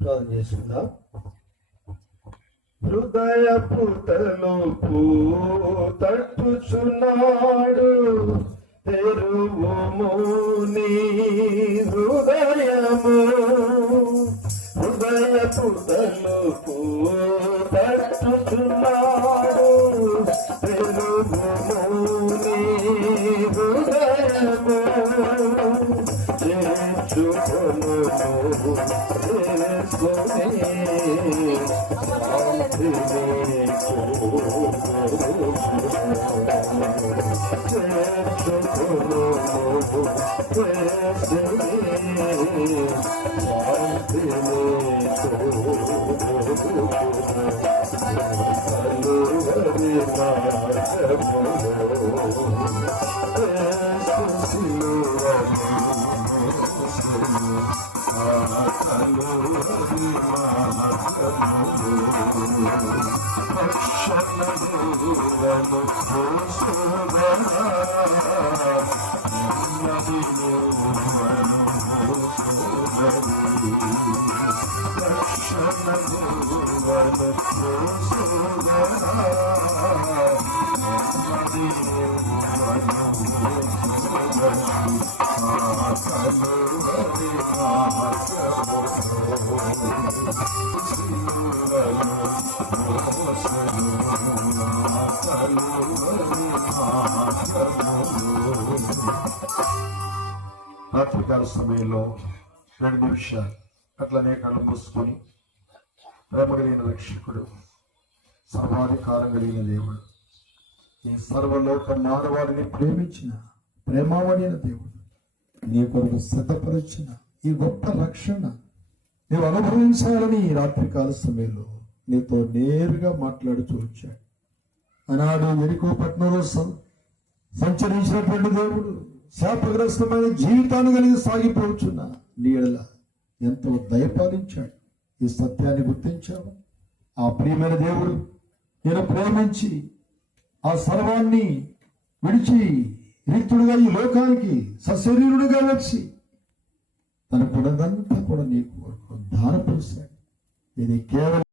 ప్రార్థన చేసుకుందాం. హృదయపు తలుపు తట్టుచున్నాడు, తెరువుము నీ హృదయము. హృదయపు తలుపు తట్టుచున్నాడు, తెరువుము నీ హృదయము. చేర్చుకొను రాత్రికాల సమయంలో 2 నిమిషాలు అట్లనే కళ్ళు మూసుకొని, ప్రేమ కలిగిన రక్షకుడు, సర్వాధికారం కలిగిన దేవుడు, ఈ సర్వలోక మానవాళిని ప్రేమించిన ప్రేమావడిన దేవుడు, నీ కొరకు సిద్ధపరిచిన ఈ గొప్ప రక్షణ నీవు అనుభవించాలని ఈ రాత్రికాల సమయంలో నీతో నేరుగా మాట్లాడుతూ వచ్చాడు. ఆనాడు ఎరికో పట్టణంలో సంచరించినటువంటి దేవుడు శాపగ్రస్తమైన జీవితాన్ని కలిగి సాగిపోతున్న నీ ఎడల ఎంతో దయపాలించాడు. ఈ సత్యాన్ని గుర్తించావు. ఆ ప్రియమైన దేవుడు నేను ప్రేమించి ఆ సర్వాన్ని విడిచి రిక్తుడుగా ఈ లోకానికి సశరీరుడుగా వచ్చి తన పొడదంతా కూడా నీకు దానపరిచాడు. ఇది కేవలం